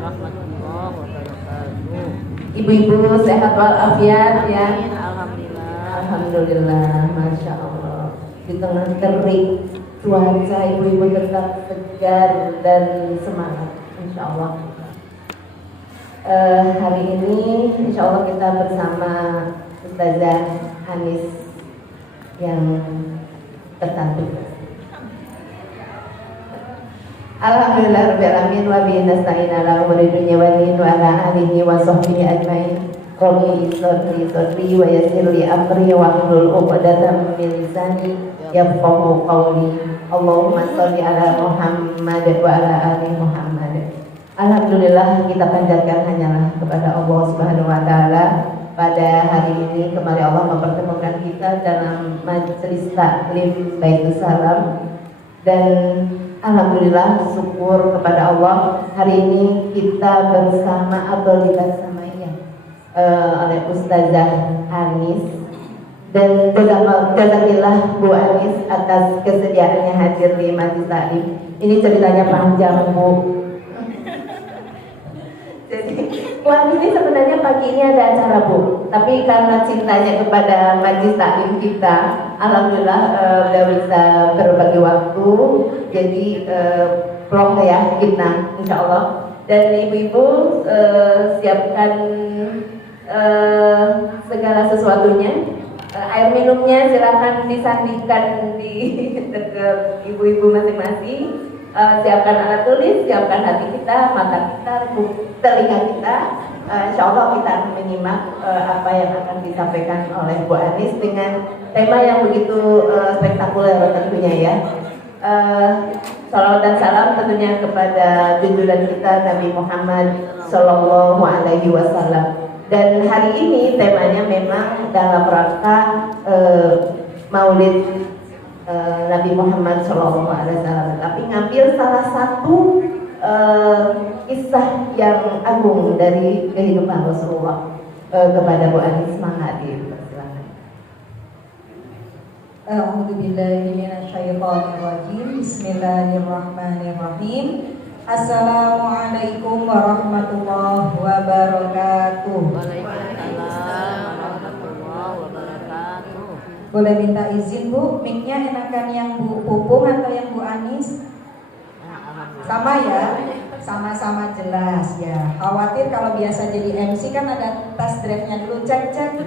warahmatullahi wabarakatuh. Ibu-ibu sehat walafiat ya. Amin, alhamdulillah. Alhamdulillah, masya Allah. Di tengah terik cuaca, ibu-ibu tetap segar dan semangat, insya Allah. Hari ini, insya Allah kita bersama Ustazah Anis yang tercantik. Alhamdulillah rabbil alamin wa bihi nasta'in ala umuri dunya wa din wa ala alihi wa sahbihi ajmain. Rabbi sadri wa yassir li amri wa hlul 'uqdatam min lisani yafqahu qawli. Allahumma shalli ala Muhammad wa ala ali Muhammad. Alhamdulillah kita panjatkan hanyalah kepada Allah Subhanahu wa taala. Pada hari ini kembali Allah mempertemukan kita dalam majelis taklim Baitus Salam, dan alhamdulillah syukur kepada Allah hari ini kita bersama atau dibersamai oleh Ustazah Anis, dan jazakillah Bu Anis atas kesediaannya hadir di majelis taklim. Ini ceritanya panjang, Bu. Jadi ini sebenarnya pagi ini ada acara, Bu, tapi karena cintanya kepada majelis taklim kita, alhamdulillah udah bisa berbagi waktu. Jadi vlog ya kita, insya Allah. Dan ibu-ibu siapkan segala sesuatunya. Air minumnya silakan disandikan di dekat ibu-ibu masing-masing. Siapkan alat tulis, siapkan hati kita, mata kita, telinga kita. Insya Allah kita akan menyimak apa yang akan disampaikan oleh Bu Anis dengan tema yang begitu spektakuler tentunya ya. Salawat dan salam tentunya kepada junjungan kita Nabi Muhammad Sallallahu Alaihi Wasallam. Dan hari ini temanya memang dalam rangka Maulid Nabi Muhammad Sallallahu Alaihi Wasallam, tapi ngambil salah satu kisah yang agung dari kehidupan Rasulullah kepada Bu Anis. Semangat di persilakan. A'udzubillahi minasyaitonirrajim. Bismillahirrahmanirrahim. Assalamualaikum warahmatullahi wabarakatuh. Waalaikumsalam warahmatullahi wabarakatuh. Boleh minta izin, Bu, mic-nya enakan yang Bu Pupung atau yang Bu Anis? Sama ya? Sama-sama jelas ya. Khawatir kalau biasa jadi MC kan ada tes drive-nya dulu, cek-cek.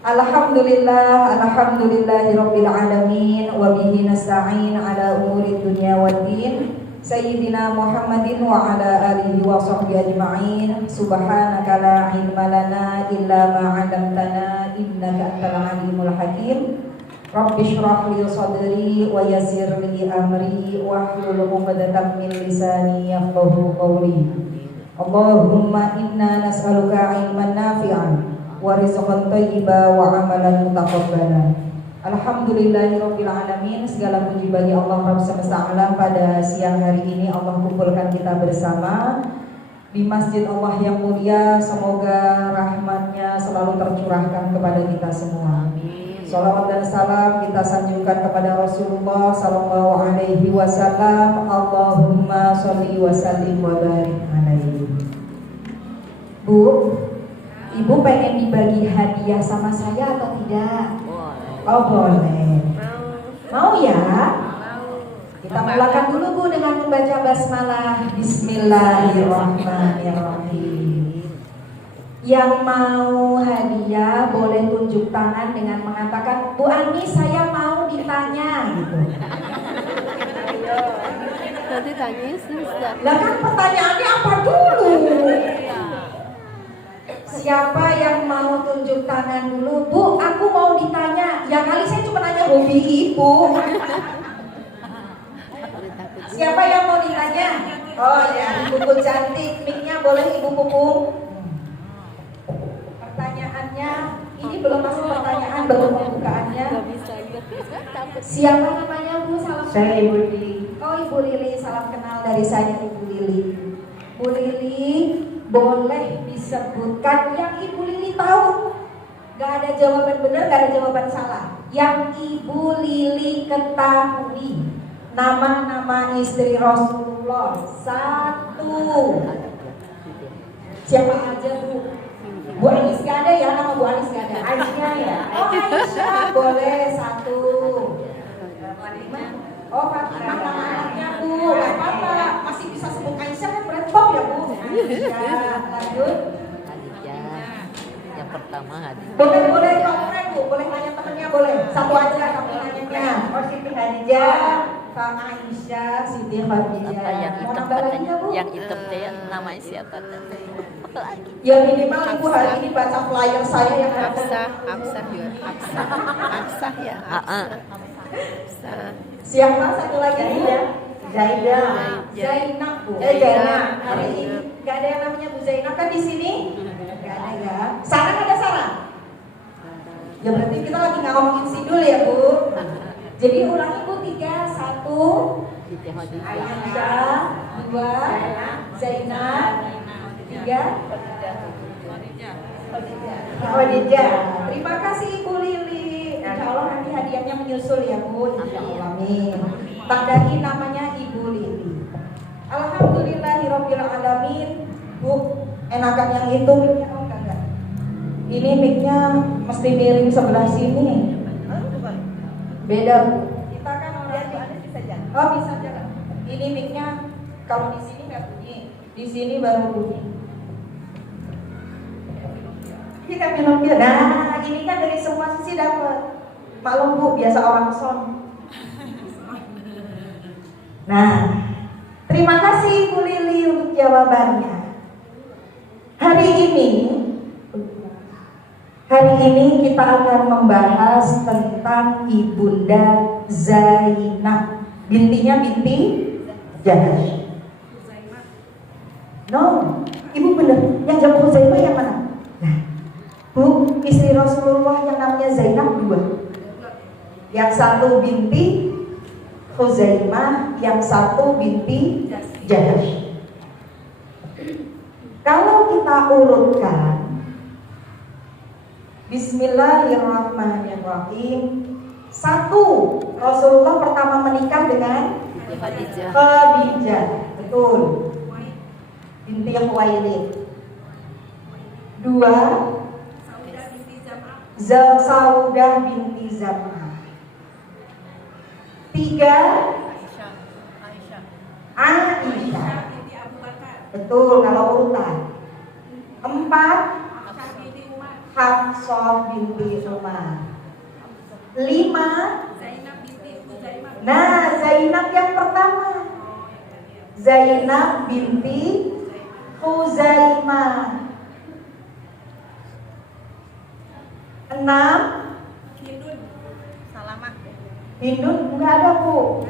Alhamdulillah, alhamdulillahirabbil alamin wa bihi nasta'in ala umuri dunya waddin. Sayyidina Muhammadin wa ala alihi wa sahbihi ajma'in. Subhanaka la ilma lana illa ma 'allamtana innaka antal alimul hakim. Rabbi shrah li sadri wa yassir li amri wa hlul 'uqdatam min lisani yafqahu qawli. Allahumma inna nas'aluka 'ilman nafi'an wa rizqan thayyiban wa 'amalan mutaqabbalan. Alhamdulillahirabbil alamin. Segala puji bagi Allah Rabb semesta alam. Pada siang hari ini Allah kumpulkan kita bersama di masjid Allah yang mulia. Semoga rahmatnya selalu tercurahkan kepada kita semua. Salawat dan salam kita sanjungkan kepada Rasulullah Sallallahu Alaihi Wasallam. Allahumma sholli wa sallim wa barik alaihi. Bu, Ibu pengen dibagi hadiah sama saya atau tidak? Oh boleh. Mau ya? Kita mulakan dulu, Bu, dengan membaca basmalah. Bismillahirrahmanirrahim. Yang mau hadiah boleh tunjuk tangan dengan mengatakan, Bu Ani saya mau ditanya gitu. Nanti tanya Ustaz. Lah kan pertanyaannya apa dulu? Siapa yang mau tunjuk tangan dulu? Bu, aku mau ditanya. Ya kali saya cuma nanya hobi Ibu. Siapa yang mau ditanya? Oh ya, Ibu cantik. Mic-nya boleh Ibu Pupung. Pertanyaannya, ini belum masuk pertanyaan, baru pembukaannya. Siapa namanya, Bu? Salam. Saya Ibu Lili. Oh, Ibu Lili, salam kenal dari saya, Ibu Lili. Bu Lili, boleh disebutkan yang Ibu Lili tahu? Gak ada jawaban benar, gak ada jawaban salah. Yang Ibu Lili ketahui nama-nama istri Rasulullah. 1, Bu? Siapa aja Bu? Bu Anis gak ada ya, nama Bu Anis gak ada. Aisyah ya? Oh Aisyah, boleh satu. Oh Fatimah nama anaknya Bu, gak apa-apa. Masih bisa sebut Aisyah kan berarti Bob ya Bu? Aisyah, lanjut. Hadijah. Yang pertama Hadijah. Boleh ngomongin Bu, boleh nanya temennya boleh. Satu aja kamu nanyanya. Oh Siti Khadijah, Kak Aisyah, Siti Khadijah. Apa yang Mau hitam nambah lagi katanya? nggak, Bu? Yang hitam teh namanya siapa teh? Lagi. Ya minimal Ibu hari ini baca flyer saya yang ada. Absah juga. Absah ya. Heeh. Absah. Siapa satu lagi Bu? Zaida. Zainab Bu. Zainab. Hari ini nggak ada yang namanya Bu Zainab kan di sini? Nggak ada ya. Sarah ada Sarah? Ya berarti kita lagi nggak ngomongin Sidul ya Bu. Jadi ulangi Bu 3, 1 Siti Hadijah. Aisyah, 2 Zainab, 3 Khadijah. Terima kasih Ibu Lili. Insya Allah nanti hadiahnya menyusul ya Bu. Insya Allah. Amin. Tandai namanya Ibu Lili. Alhamdulillahirabbil alamin. Bu, enakan yang itu mic-nya oh enggak. Ini mic-nya mesti miring sebelah sini. Beda Bu. Kita kan orang bisa jalan. Oh bisa jalan. Ini mic-nya kalau di sini nggak bunyi, di sini baru bunyi. Kita minum dia. Nah, ini kan dari semua sisi dapat. Maklum Bu, biasa orang son. Nah, terima kasih Bu Lili untuk jawabannya. Hari ini kita akan membahas tentang Ibunda Zainab. Bintinya binti Jahash. No, Ibu bener. Yang jawab Huzaimah yang mana? Nah, Bu, istri Rasulullah yang namanya Zainab 2. Yang satu binti Huzaimah, yang satu binti Jahash. Kalau kita urutkan, Bismillahirrahmanirrahim. 1. Rasulullah pertama menikah dengan Siti Hadijah. Khadijah, betul. Binti Khuwailid. 2. Saudah binti Zam'ah. 3. Aisyah. Betul kalau urutan. 4. Hafsah binti Umar. 5. Nah, Zainab yang pertama. Zainab binti Huzaimah. 6. Hindun enggak ada Bu.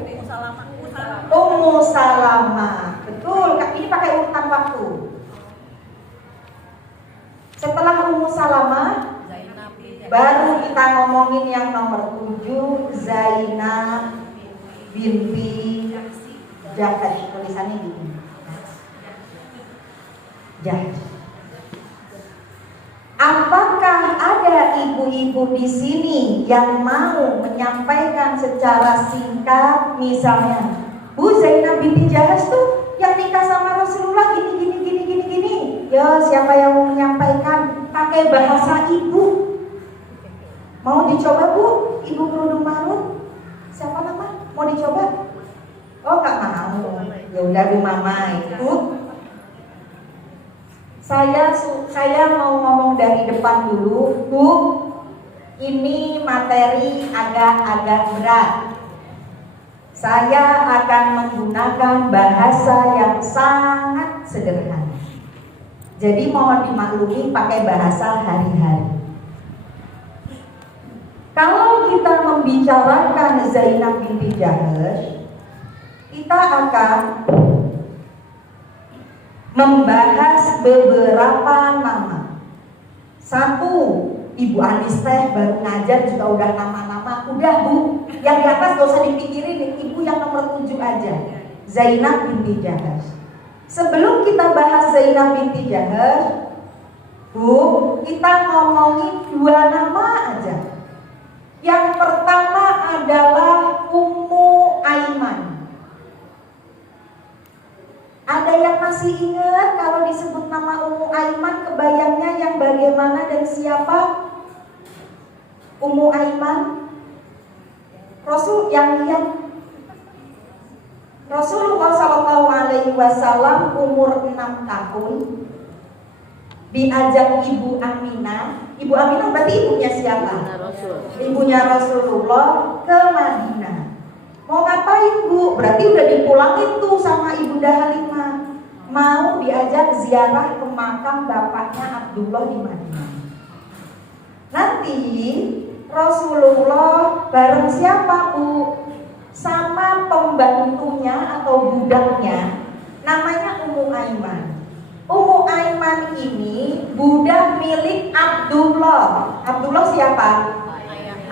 Ummu Salamah. Betul, ini pakai urutan waktu. Setelah Ummu Salamah, baru kita ngomongin yang nomor 7, Zainab binti Jahash. Tulisannya gini. Jahash. Apakah ada ibu-ibu di sini yang mau menyampaikan secara singkat, misalnya, Bu Zainab binti Jahash tuh yang nikah sama Rasulullah gini. Ya, siapa yang mau menyampaikan pakai bahasa ibu? Mau dicoba Bu? Ibu kerudung marun? Siapa nama? Mau dicoba? Oh nggak mau. Ya udah Bu Mama itu. Saya mau ngomong dari depan dulu, Bu. Ini materi agak berat. Saya akan menggunakan bahasa yang sangat sederhana. Jadi mohon dimaklumi pakai bahasa hari-hari. Kalau kita membicarakan Zainab binti Jahash, kita akan membahas beberapa nama. 1, Ibu Anis teh baru ngajar juga udah nama-nama. Udah Bu, yang di atas gak usah dipikirin, Ibu yang nomor 7 aja. Zainab binti Jahash. Sebelum kita bahas Zainab binti Jahash, Bu, kita ngomongin 2 nama aja. Yang pertama adalah Ummu Aiman. Ada yang masih ingat kalau disebut nama Ummu Aiman kebayangnya yang bagaimana dan siapa? Ummu Aiman? Rasul yang lihat Rasulullah Shallallahu Alaihi Wasallam umur 6 tahun diajak Ibu Aminah. Ibu Aminah berarti ibunya siapa? Ibunya Rasulullah ke Madinah. Mau ngapain Bu? Berarti udah dipulangin tuh sama Ibunda Halimah. Mau diajak ziarah ke makam bapaknya Abdullah di Madinah. Nanti Rasulullah bareng siapa Bu? Sama pembantunya atau budaknya, namanya Ummu Aiman. Ummu Aiman ini budak milik Abdullah. Abdullah siapa?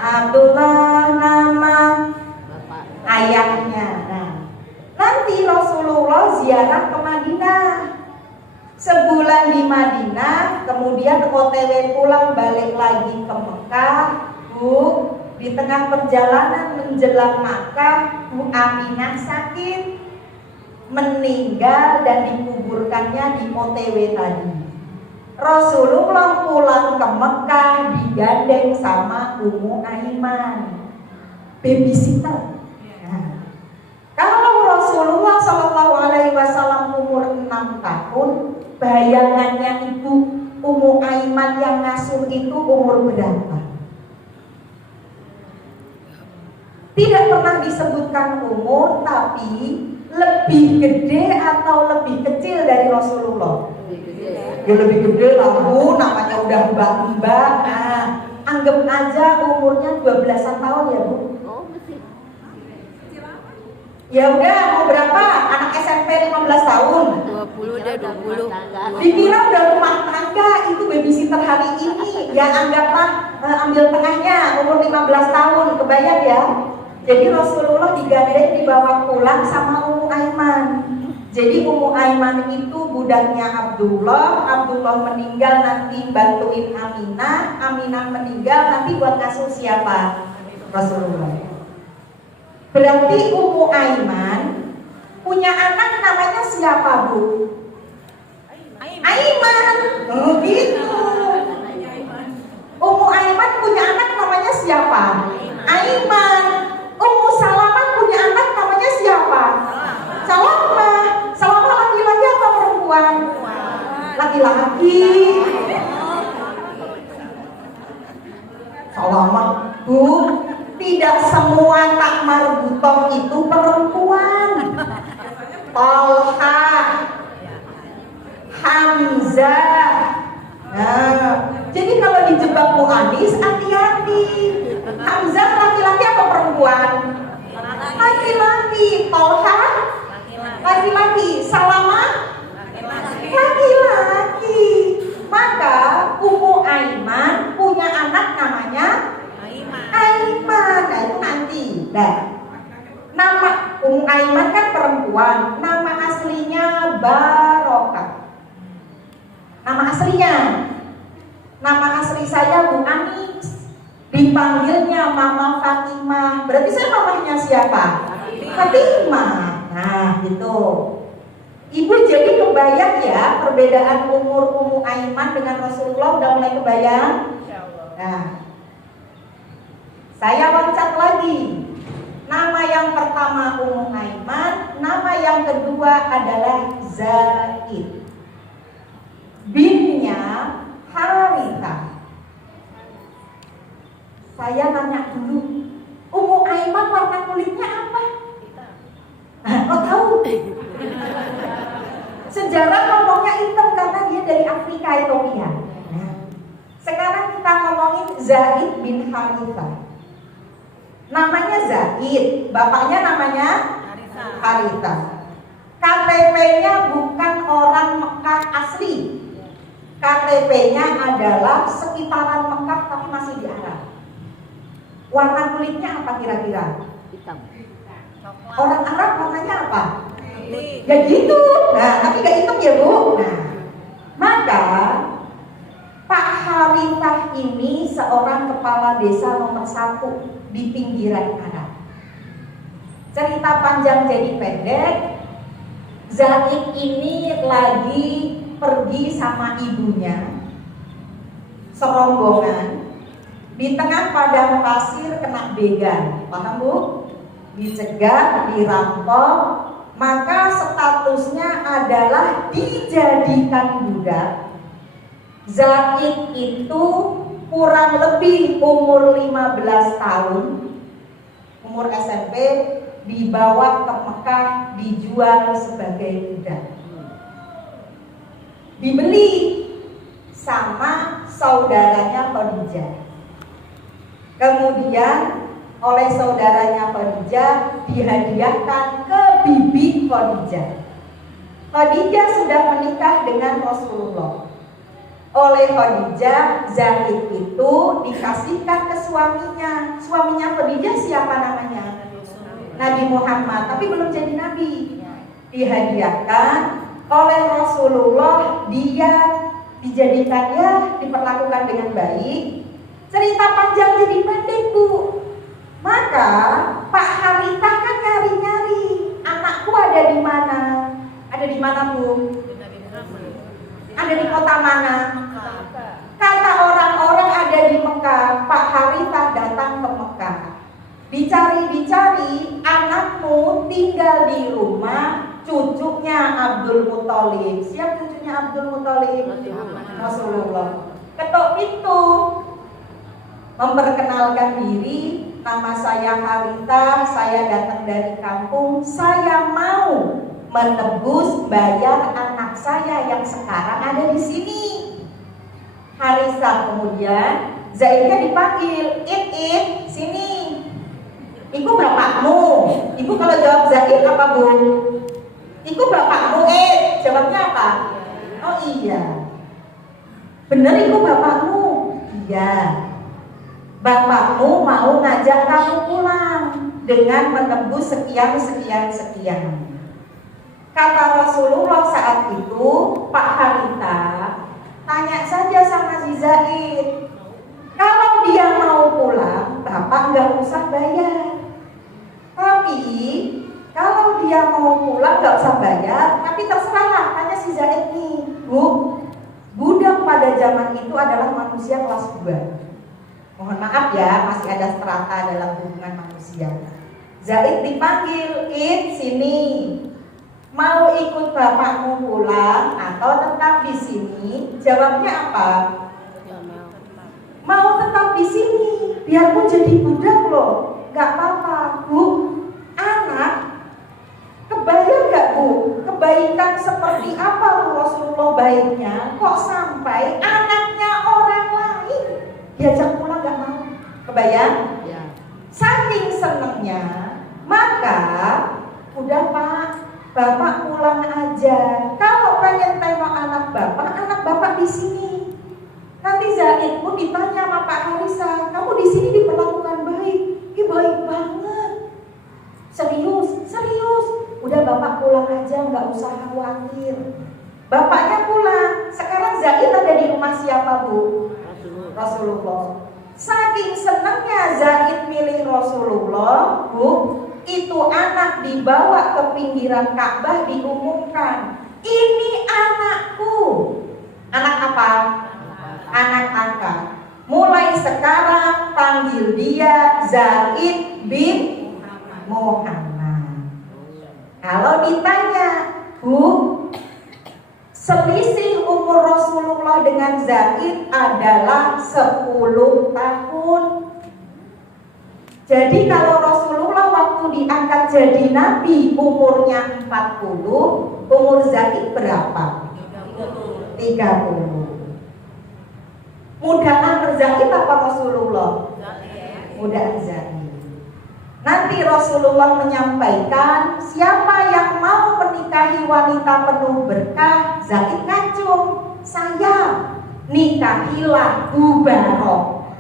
Abdullah nama ayahnya. Nah, nanti Rasulullah ziarah ke Madinah. Sebulan di Madinah, kemudian OTW pulang balik lagi ke Mekah. Bu, di tengah perjalanan menjelang Makkah, Bu Aminah sakit, meninggal dan dikuburkannya di OTW tadi. Rasulullah pulang ke Mekah digandeng sama Ummu Aiman, babysitter. Nah, kalau Rasulullah Shallallahu Alaihi Wasallam umur 6 tahun, bayangannya ibu Ummu Aiman yang ngasuh itu umur berapa? Tidak pernah disebutkan umur, tapi lebih gede atau lebih kecil dari Rasulullah? Ya lebih gede lah Bu, namanya udah mbak-mbak. Nah, anggap aja umurnya 12-an tahun ya Bu. Ya udah, mau berapa? Anak SMP 15 tahun. 20 deh, 20. Dikira udah rumah tangga, itu babysitter hari ini. Ya anggaplah ambil tengahnya, umur 15 tahun, kebayang ya. Jadi Rasulullah digandeng dibawa pulang sama Ummu Aiman. Jadi Ummu Aiman itu budaknya Abdullah. Abdullah meninggal nanti bantuin Aminah. Aminah meninggal nanti buat ngasuh siapa? Rasulullah. Berarti Ummu Aiman punya anak namanya siapa Bu? Aiman. Oh gitu. Ummu Aiman punya anak namanya siapa? Aiman. Ummu Salamah punya anak namanya siapa? Salamah. Salamah laki-laki atau perempuan? Laki-laki. Salamah. Bu, tidak semua tak marbutoh itu perempuan. Talha, Hamzah. Nah, jadi kalau dijebak Bu Anis, hati-hati. Hamzah laki-laki apa perempuan? Laki-laki. Talha? Laki-laki. Salamah? Laki-laki. Maka Ummu Aiman punya anak namanya Aiman. Nah itu nanti. Nah, nama Ummu Aiman kan perempuan. Nama aslinya Barokah. Nama aslinya. Nama asli saya Bu Anis. Dipanggilnya Mama Fatimah. Berarti saya mamahnya siapa? Fatimah. Nah gitu. Ibu jadi kebayang ya perbedaan umur Ummu Aiman dengan Rasulullah, udah mulai kebayang? Nah, saya loncat lagi. Nama yang pertama Ummu Aiman, nama yang kedua adalah Zaid. Binnya Harithah. Saya nanya dulu, Ummu Aiman warna kulitnya apa? Kok tahu? Sejarah ngomongnya hitam karena dia dari Afrika, Ethiopia. Sekarang kita ngomongin Zaid bin Harithah. Namanya Zaid, bapaknya namanya Harithah. KTP-nya bukan orang Mekah asli. KTP-nya adalah sekitaran Mekah tapi masih di Arab. Warna kulitnya apa kira-kira? Hitam. Orang Arab warnanya apa? Ya gitu. Nah, tapi gak hitam ya Bu. Nah, maka Pak Harithah ini seorang kepala desa nomor 1 di pinggiran Arab. Cerita panjang jadi pendek, Zaid ini lagi pergi sama ibunya serombongan di tengah padang pasir kena begal, paham Bu? Dicegat, dirampok, maka statusnya adalah dijadikan budak. Zaid itu kurang lebih umur 15 tahun, umur SMP, dibawa ke Mekah, dijual sebagai budak. Dibeli sama saudaranya Khadijah. Kemudian oleh saudaranya Khadijah dihadiahkan ke bibi Khadijah. Khadijah sudah menikah dengan Rasulullah. Oleh Khadijah, Zaid itu dikasihkan ke suaminya. Suaminya Khadijah siapa namanya? Nabi Muhammad, tapi belum jadi nabi. Dihadiahkan oleh Rasulullah, dia dijadikan, ya diperlakukan dengan baik. Cerita panjang jadi pendek Bu. Maka Pak Harita kan nyari-nyari, anakku ada di mana? Ada di mana Bu? Ada di kota mana? Kata orang-orang ada di Mekah. Pak Harita datang ke Mekah. Dicari-dicari, anakmu tinggal di rumah cucunya Abdul Muthalib. Siapa cucunya Abdul Muthalib? Rasulullah. Ketok pintu, memperkenalkan diri, nama saya Harita, saya datang dari kampung, saya mau menebus bayar anak saya yang sekarang ada di sini. Harisa kemudian Zaidnya dipanggil, it, sini. Iku bapakmu. Ibu kalau jawab Zaid apa Bu? Iku bapakmu, jawabnya apa? Oh iya. Bener iku bapakmu? Iya. Bapakmu mau ngajak kamu pulang dengan menebus sekian. Kata Rasulullah saat itu, Pak Harita, tanya saja sama si Zaid. Kalau dia mau pulang, Bapak nggak usah bayar. Tapi kalau dia mau pulang nggak usah bayar, tapi terserahlah. Tanya si Zaid nih, Bu, budak pada zaman itu adalah manusia kelas 2. Mohon maaf ya, masih ada strata dalam hubungan manusia. Zaid dipanggil, sini. Mau ikut bapakmu pulang atau tetap di sini? Jawabnya apa? Mau tetap di sini, biarpun jadi budak loh, nggak apa-apa Bu. Anak, kebayang nggak Bu, kebaikan seperti apa Bu Rasulullah baiknya? Kok sampai anaknya orang lain diajak pulang nggak mau? Kebayang? Ya. Saking senengnya, maka udah Pak, Bapak pulang aja. Kalau pengen tengok anak Bapak di sini. Nanti Zaid pun ditanya sama Pak Harisa, kamu di sini diperlakukan baik. Ih, baik banget. Serius. Udah Bapak pulang aja, nggak usah khawatir. Bapaknya pulang. Sekarang Zaid ada di rumah siapa Bu? Rasulullah. Saking senangnya Zaid milih Rasulullah, Bu, itu anak dibawa ke pinggiran Ka'bah, diumumkan, ini anakku. Anak apa? Anak angkat. Mulai sekarang panggil dia Zaid bin Muhammad. Kalau ditanya, Bu, selisih umur Rasulullah dengan Zaid adalah 10 tahun. Jadi kalau Rasulullah waktu diangkat jadi nabi umurnya 40, umur Zaid berapa? 30. Mudahan Zaid apa Rasulullah? Mudahan Zaid. Nanti Rasulullah menyampaikan, siapa yang mau menikahi wanita penuh berkah, Zaid ngacung, saya nikahilah Bu Barok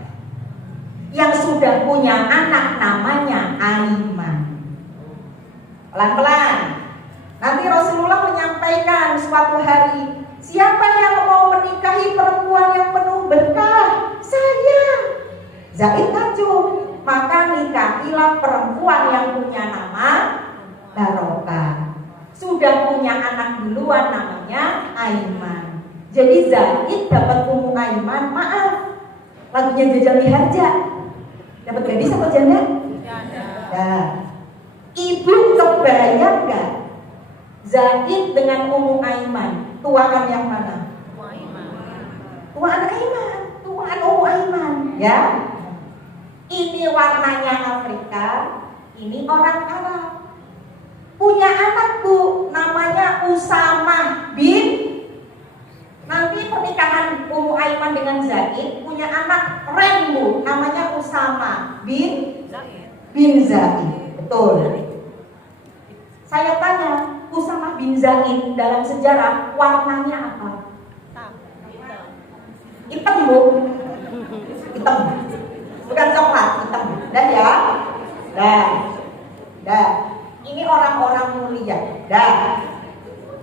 yang sudah punya anak namanya Aiman. Pelan-pelan. Nanti Rasulullah menyampaikan suatu hari, siapa yang mau menikahi perempuan yang penuh berkah? Saya. Zaid ngacung, maka nikahilah perempuan yang punya nama Barokah. sudah punya anak duluan namanya Aiman. Jadi Zaid dapat Ummu Aiman, maaf, lagunya Jaja Miharja. Dapat gadis atau janda? Nah, ibu kebayang gak Zaid dengan Ummu Aiman, tuaan yang mana? Tuaan Aiman, tuaan Ummu Aiman, ya. Ini warnanya Afrika, ini orang Arab. Punya anak Bu, namanya Usama bin. Nanti pernikahan Ummu Aiman dengan Zaid punya anak keren Bu, namanya Usama bin Zaid. Betul. Saya tanya, Usama bin Zaid dalam sejarah warnanya apa? Hitam Bu. Hitam. Bukan coklat, hitam. Dan ya. Dah. Ini orang-orang mulia. Dah.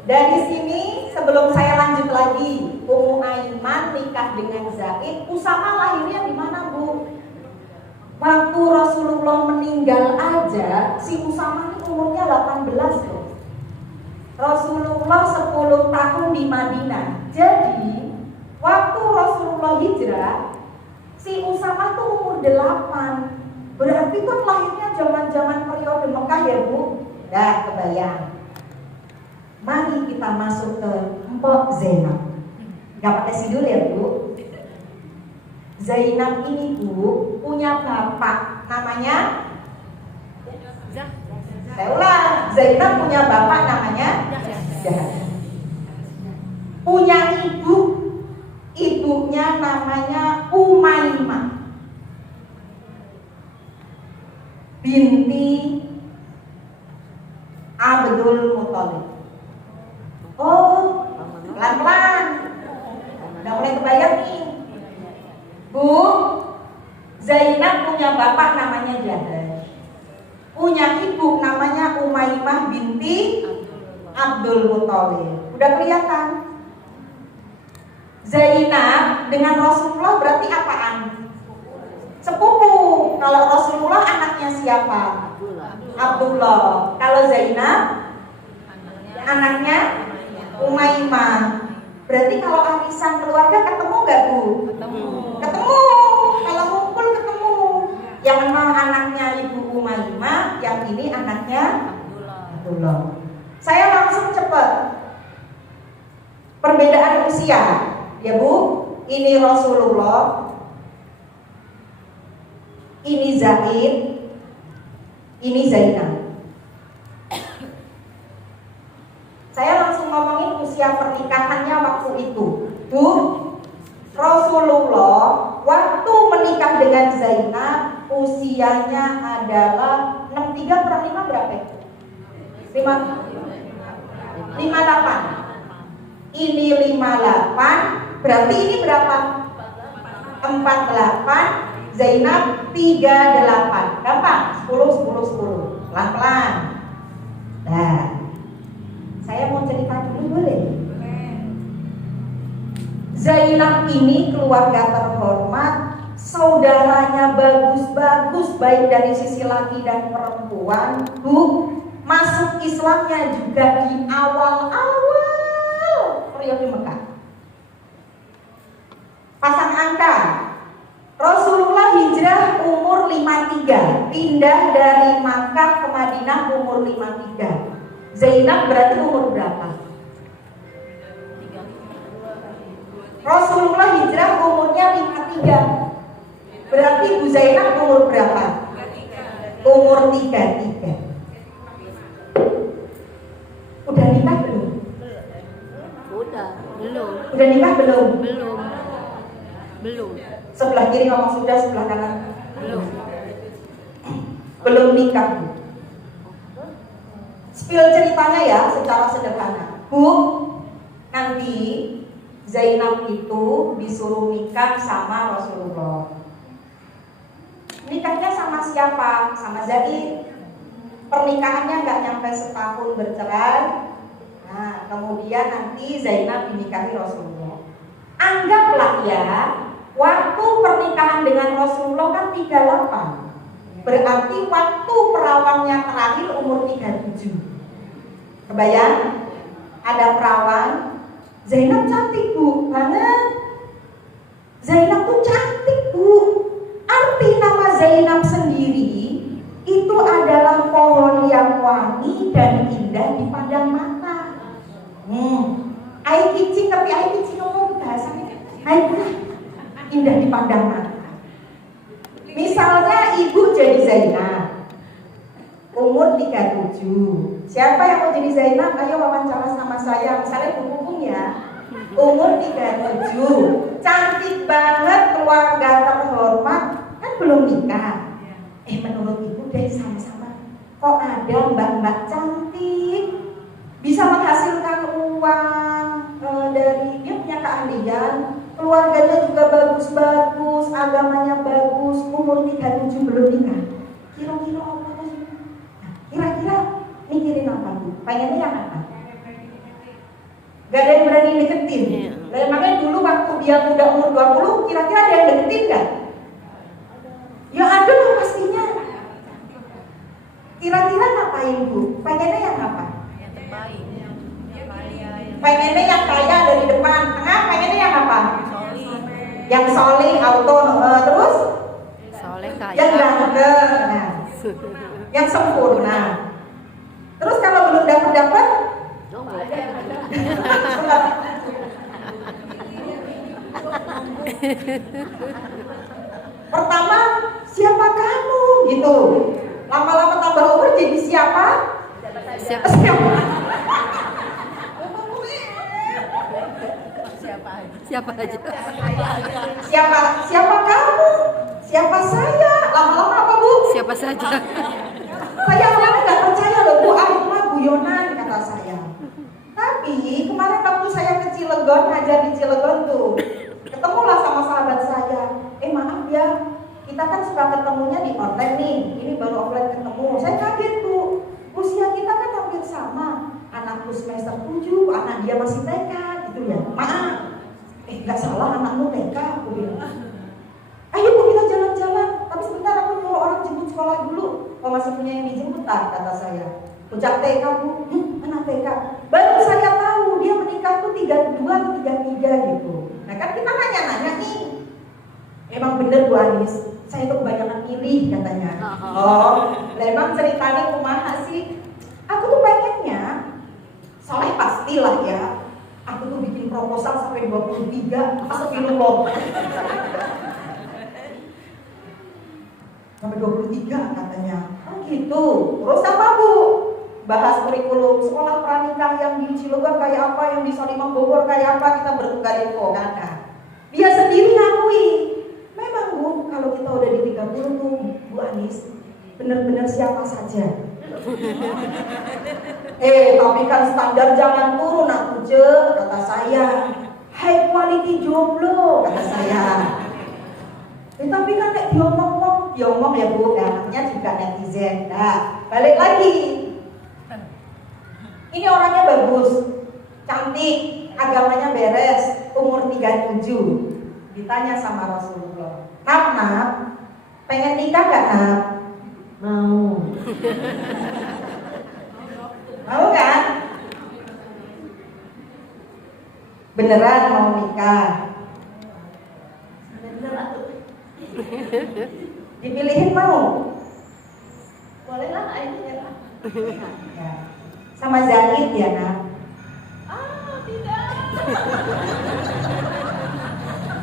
Dari sini sebelum saya lanjut lagi, Ummu Aiman nikah dengan Zaid. Usama lahirnya di mana Bu? Waktu Rasulullah meninggal aja, si Usama ini umurnya 18 loh. Rasulullah 10 tahun di Madinah. Jadi waktu Rasulullah hijrah, si Usama tuh umur 8. Berarti kan lahirnya zaman-zaman periode Mekah ya Bu. Dah kebayang. Mari kita masuk ke Mpok Zainab. Gak pakai sidul ya Bu. Zainab ini Bu punya bapak namanya. Saya ulang, Zainab punya bapak namanya Jahaz. Punya ibu, ibunya namanya Umaymah binti Abdul Muthalib. Oh, pelan-pelan. Udah mulai kebayang nih. Bu, Zainab punya bapak namanya Jahaz. Punya ibu namanya Umaymah binti Abdul Muthalib. Udah kelihatan. Zainab dengan Rasulullah berarti apaan? Sepupu. Kalau Rasulullah anaknya siapa? Abdullah. Kalau Zainab anaknya Umaymah. Berarti kalau arisan keluarga ketemu gak Bu? Ketemu. Kalau ngumpul ketemu. Yang memang anaknya Ibu Umaymah, yang ini anaknya Abdullah. Saya langsung cepat. Perbedaan usia, ya Bu. Ini Rasulullah, ini Zaid, ini Zainab. Saya langsung ngomongin usia pernikahannya waktu itu. Bu, Rasulullah waktu menikah dengan Zainab usianya adalah 63 per 5 berapa? 58. Ini 58, berarti ini berapa? 48, Zainab 38. Gampang? 10 10 10. Pelan-pelan. Nah, saya mau cerita dulu boleh? Zainab ini keluarga terhormat, saudaranya bagus-bagus baik dari sisi laki dan perempuan. Bu, masuk Islamnya juga di awal-awal periode Mekah. Pasang angka. Rasulullah hijrah umur 53, pindah dari Makkah ke Madinah umur 53. Zainab berarti umur berapa? Rasulullah hijrah umurnya 53. Berarti Bu Zainab umur berapa? Umur 33. Udah nikah belum? Belum. Udah nikah belum? Belum. Sebelah kiri ngomong sudah, sebelah kanan belum nikah. Spill ceritanya ya secara sederhana. Bu, nanti Zainab itu disuruh nikah sama Rasulullah. Nikahnya sama siapa? Sama Zaid. Pernikahannya nggak nyampe setahun bercerai. Nah, kemudian nanti Zainab dinikahi Rasulullah. Anggaplah ya, waktu pernikahan dengan Rasulullah kan 38. Berarti waktu perawannya terakhir umur 37. Kebayang? Ada perawan. Zainab cantik Bu, banget. Zainab tuh cantik Bu. Arti nama Zainab sendiri itu adalah pohon yang wangi dan indah dipandang mata. Ai kicing, tapi ai kicing ngomong bahasanya. Ai indah dipandang mata. Misalnya ibu jadi Zainab, umur 37. Siapa yang mau jadi Zainab? Ayo wawancara sama saya. Misalnya hukum ya. Umur 37. Cantik banget, keluarga terhormat, kan belum nikah. Menurut ibu deh sama-sama. Kok ada mbak-mbak cantik, bisa menghasilkan uang dari dia punya keahlian, keluarganya juga bagus-bagus, agamanya bagus, umur 37 belum nikah. Kira-kira apa sih? Kira-kira mikirin apa Bu? Pengennya yang apa? Gak ada yang berani deketin. Makanya dulu waktu dia muda umur 20, kira-kira ada yang deketin gak? Ya ada lah pastinya. Kira-kira ngapain Bu? Pengennya yang apa? Yang terbaik. Pengennya yang kaya dari depan. Tengah pengennya yang apa? Yang soleh, auto, terus? Soleh kaya. Yang ganteng, nah. Yang sempurna. Terus kalau belum dapat, pertama siapa kamu gitu. Lama-lama tambah umur jadi siapa? Siapa aja. Siapa kamu? Siapa saya? Lama-lama apa Bu? Siapa saja. Saya awalnya nggak percaya loh Bu, mah guyonan kata saya. Tapi kemarin waktu saya ke Cilegon, ngajar di Cilegon tuh, ketemulah sama sahabat saya. Maaf ya, kita kan suka ketemunya di online nih, ini baru offline ketemu. Saya kaget tuh, usia kita kan hampir sama. Anakku semester 7, anak dia masih TK gitu ya. Maaf, nggak salah anakmu TK, aku bilang. Ayo Bu kita jalan-jalan, tapi sebentar aku nyuruh orang jemput sekolah dulu. Oh masih punya yang dijemput tak, kata saya. Puncak TK Bu, mana TK? Baru saya tahu dia menikah tuh 32 atau 33 gitu. Nah kan kita nanya-nanya nih. Emang bener Bu Anis, saya tuh kebanyakan milih katanya. Emang ceritanya kumaha sih? Aku tuh pengennya, soalnya pastilah ya. Aku tuh bikin proposal sampai 23, astagfirullah. Sampai 23 katanya. Oh gitu. Terus apa Bu? Bahas kurikulum sekolah pranikah yang di Cilegon kayak apa, yang di Solimang Bogor kayak apa, kita bertukar info kan. Dia sendiri ngakui. Memang Bu, kalau kita udah di 30 tuh Bu Anis, bener-bener siapa saja. Tapi kan standar jangan turun aku kata saya. High quality jomblo kata saya. Tapi kan nek diomong ya Bu, namanya juga netizen. Nah, balik lagi. Ini orangnya bagus, cantik, agamanya beres, umur 37. Ditanya sama Rasulullah, Nap, pengen nikah gak Nap? Mau. Mau kan? Beneran mau nikah? Dipilihin mau? Boleh lah, akhirnya. Ya. Sama Zahid ya Nap? Tidak.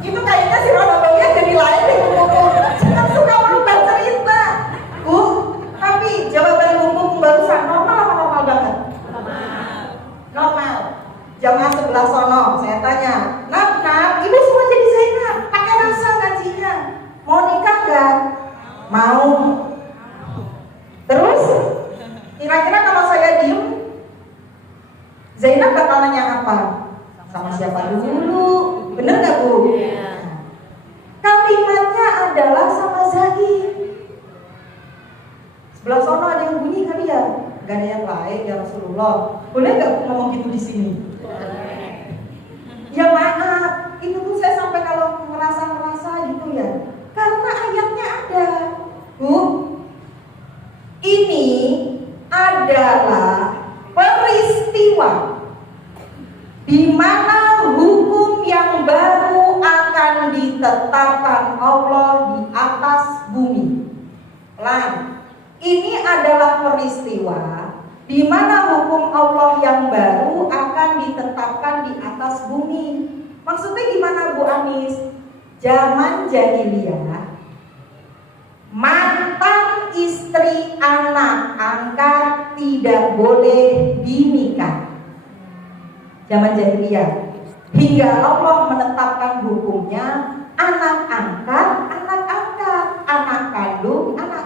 Itu kayaknya si Ronaldinho jadi lain di buku. Jangan suka merubah cerita. Bu, tapi jawaban buku barusan normal apa normal banget? Normal. Jamaah sebelah sono, saya tanya, Nap, ibu semua jadi Zainab, pakai rasa gajinya. Mau nikah gak? Mau. Terus, kira-kira kalau saya diem, Zainab bakal nanya apa? Sama siapa dulu? Bener gak Bu? Yeah. Kalimatnya adalah sama Zahid. Sebelah sono ada yang bunyi kali ya? Gak ada yang lain ya Rasulullah. Boleh gak ngomong gitu di sini? Ya maaf, itu tuh saya sampai kalau ngerasa gitu ya. Karena ayatnya ada. Bu, ini adalah peristiwa mana hukum yang baru akan ditetapkan Allah di atas bumi. Ini adalah peristiwa di mana hukum Allah yang baru akan ditetapkan di atas bumi. Maksudnya gimana Bu Anis? Zaman jahiliyah, mantan istri anak angkat tidak boleh dinikah. Zaman jahiliyah, hingga Allah menetapkan hukumnya anak angkat, anak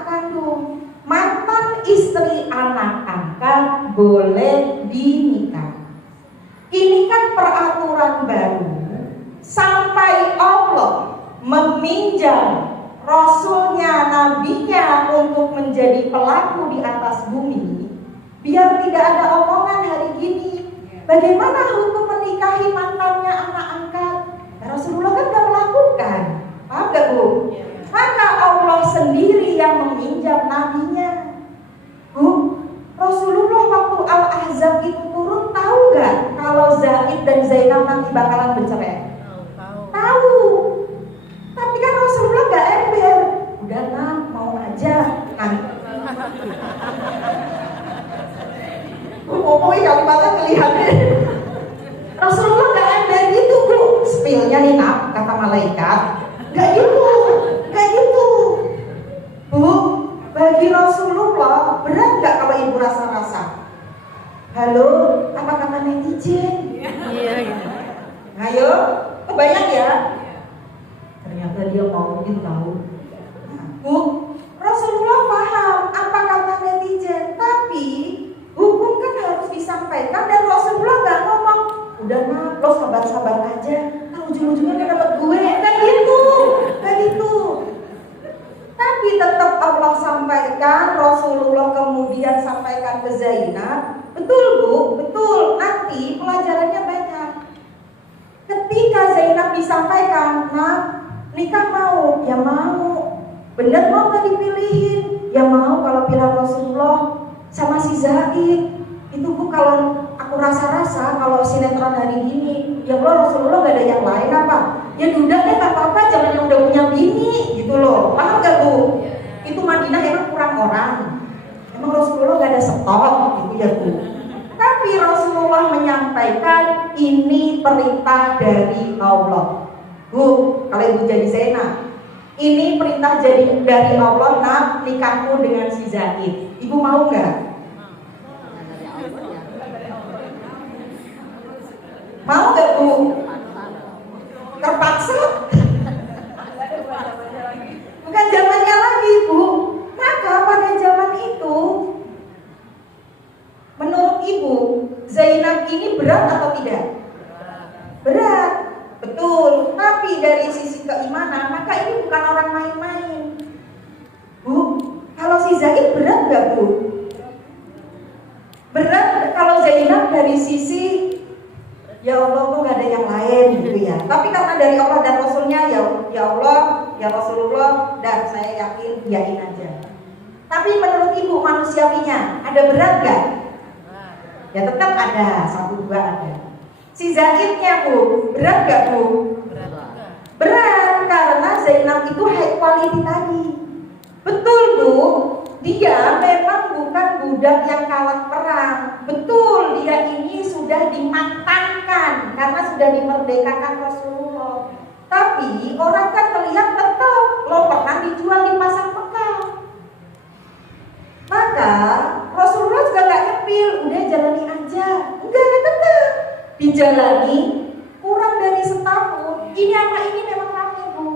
kandung, mantan istri anak angkat boleh dinikah. Ini kan peraturan baru sampai Allah meminjam Rasulnya, nabinya untuk menjadi pelaku di atas bumi, biar tidak ada omongan hari gini, bagaimana hukum menikahi mantannya anak angkat? Rasulullah kan gak melakukan, paham gak Bu? Maka Allah sendiri yang meminjam nabinya. Bu, Rasulullah waktu Al-Ahzab itu turun, tahu gak kalau Zaid dan Zainab nanti bakalan bercerai? Tahu. Tapi kan Rasulullah gak ember. Udah nah, mau aja. Pokoknya kalimatnya kelihatannya. Rasulullah gak ember gitu Bu. Spillnya nih nak, kata malaikat. Gak gitu. Bu, bagi Rasulullah berat gak kalau ibu rasa-rasa? Halo, apa kata netizen? Iya gitu. Ayo, kebanyak ya. Ternyata dia mau gitu tahu. Bu, Rasulullah paham apa kata netizen, tapi hukum kan harus disampaikan dan Rasulullah gak ngomong, udah nak, lo sabar-sabar aja, ujung-ujungnya gak dapet gue, kayak gitu. Tapi tetap Allah sampaikan, Rasulullah kemudian sampaikan ke Zainab, betul Bu, betul, nanti pelajarannya banyak. Ketika Zainab disampaikan, nak, nikah mau? Ya mau. Bener mau gak dipilihin? Ya mau kalau pilihan Rasulullah sama si Zaid. Itu Bu, kalau aku rasa-rasa kalau sinetron hari ini, ya Allah Rasulullah gak ada yang lain apa? Ya udah deh gak apa-apa, jangan yang udah punya bini gitu loh. Paham gak Bu? Itu Madinah emang kurang orang. Emang Rasulullah gak ada stok gitu ya Bu. Tapi Rasulullah menyampaikan ini perintah dari Allah. Bu, kalau ibu jadi Zainab, ini perintah jadi dari Allah, nak, nikahmu dengan si Zaid. Ibu mau nggak? Mau nggak Bu? Terpaksa? Bukan zamannya lagi Bu. Maka pada zaman itu, menurut ibu, Zainab ini berat atau tidak? Berat, betul. Tapi dari sisi keimanan, maka ini bukan orang main-main. Bu, kalau si Zaid berat nggak Bu? Berat kalau Zainab dari sisi, ya Allah kok nggak ada yang lain gitu ya. Tapi karena dari Allah dan Rasulnya, ya Allah, ya Rasulullah, dan saya yakin yakin aja. Tapi menurut ibu manusiawinya, ada berat nggak? Ya tetap ada, 1-2 ada. Si Zaidnya Bu, berat gak Bu? Berat, karena Zainab itu high quality tadi. Betul Bu, dia memang bukan budak yang kalah perang. Betul, dia ini sudah dimatangkan karena sudah dimerdekakan Rasulullah. Tapi orang kan melihat tetap lo pernah dijual di pasar Mekah. Maka Rasulullah juga gak nyepil, udah jalani aja. Enggak, tetap dijalani. Kurang dari setahun, ini apa ini memang rame Bu.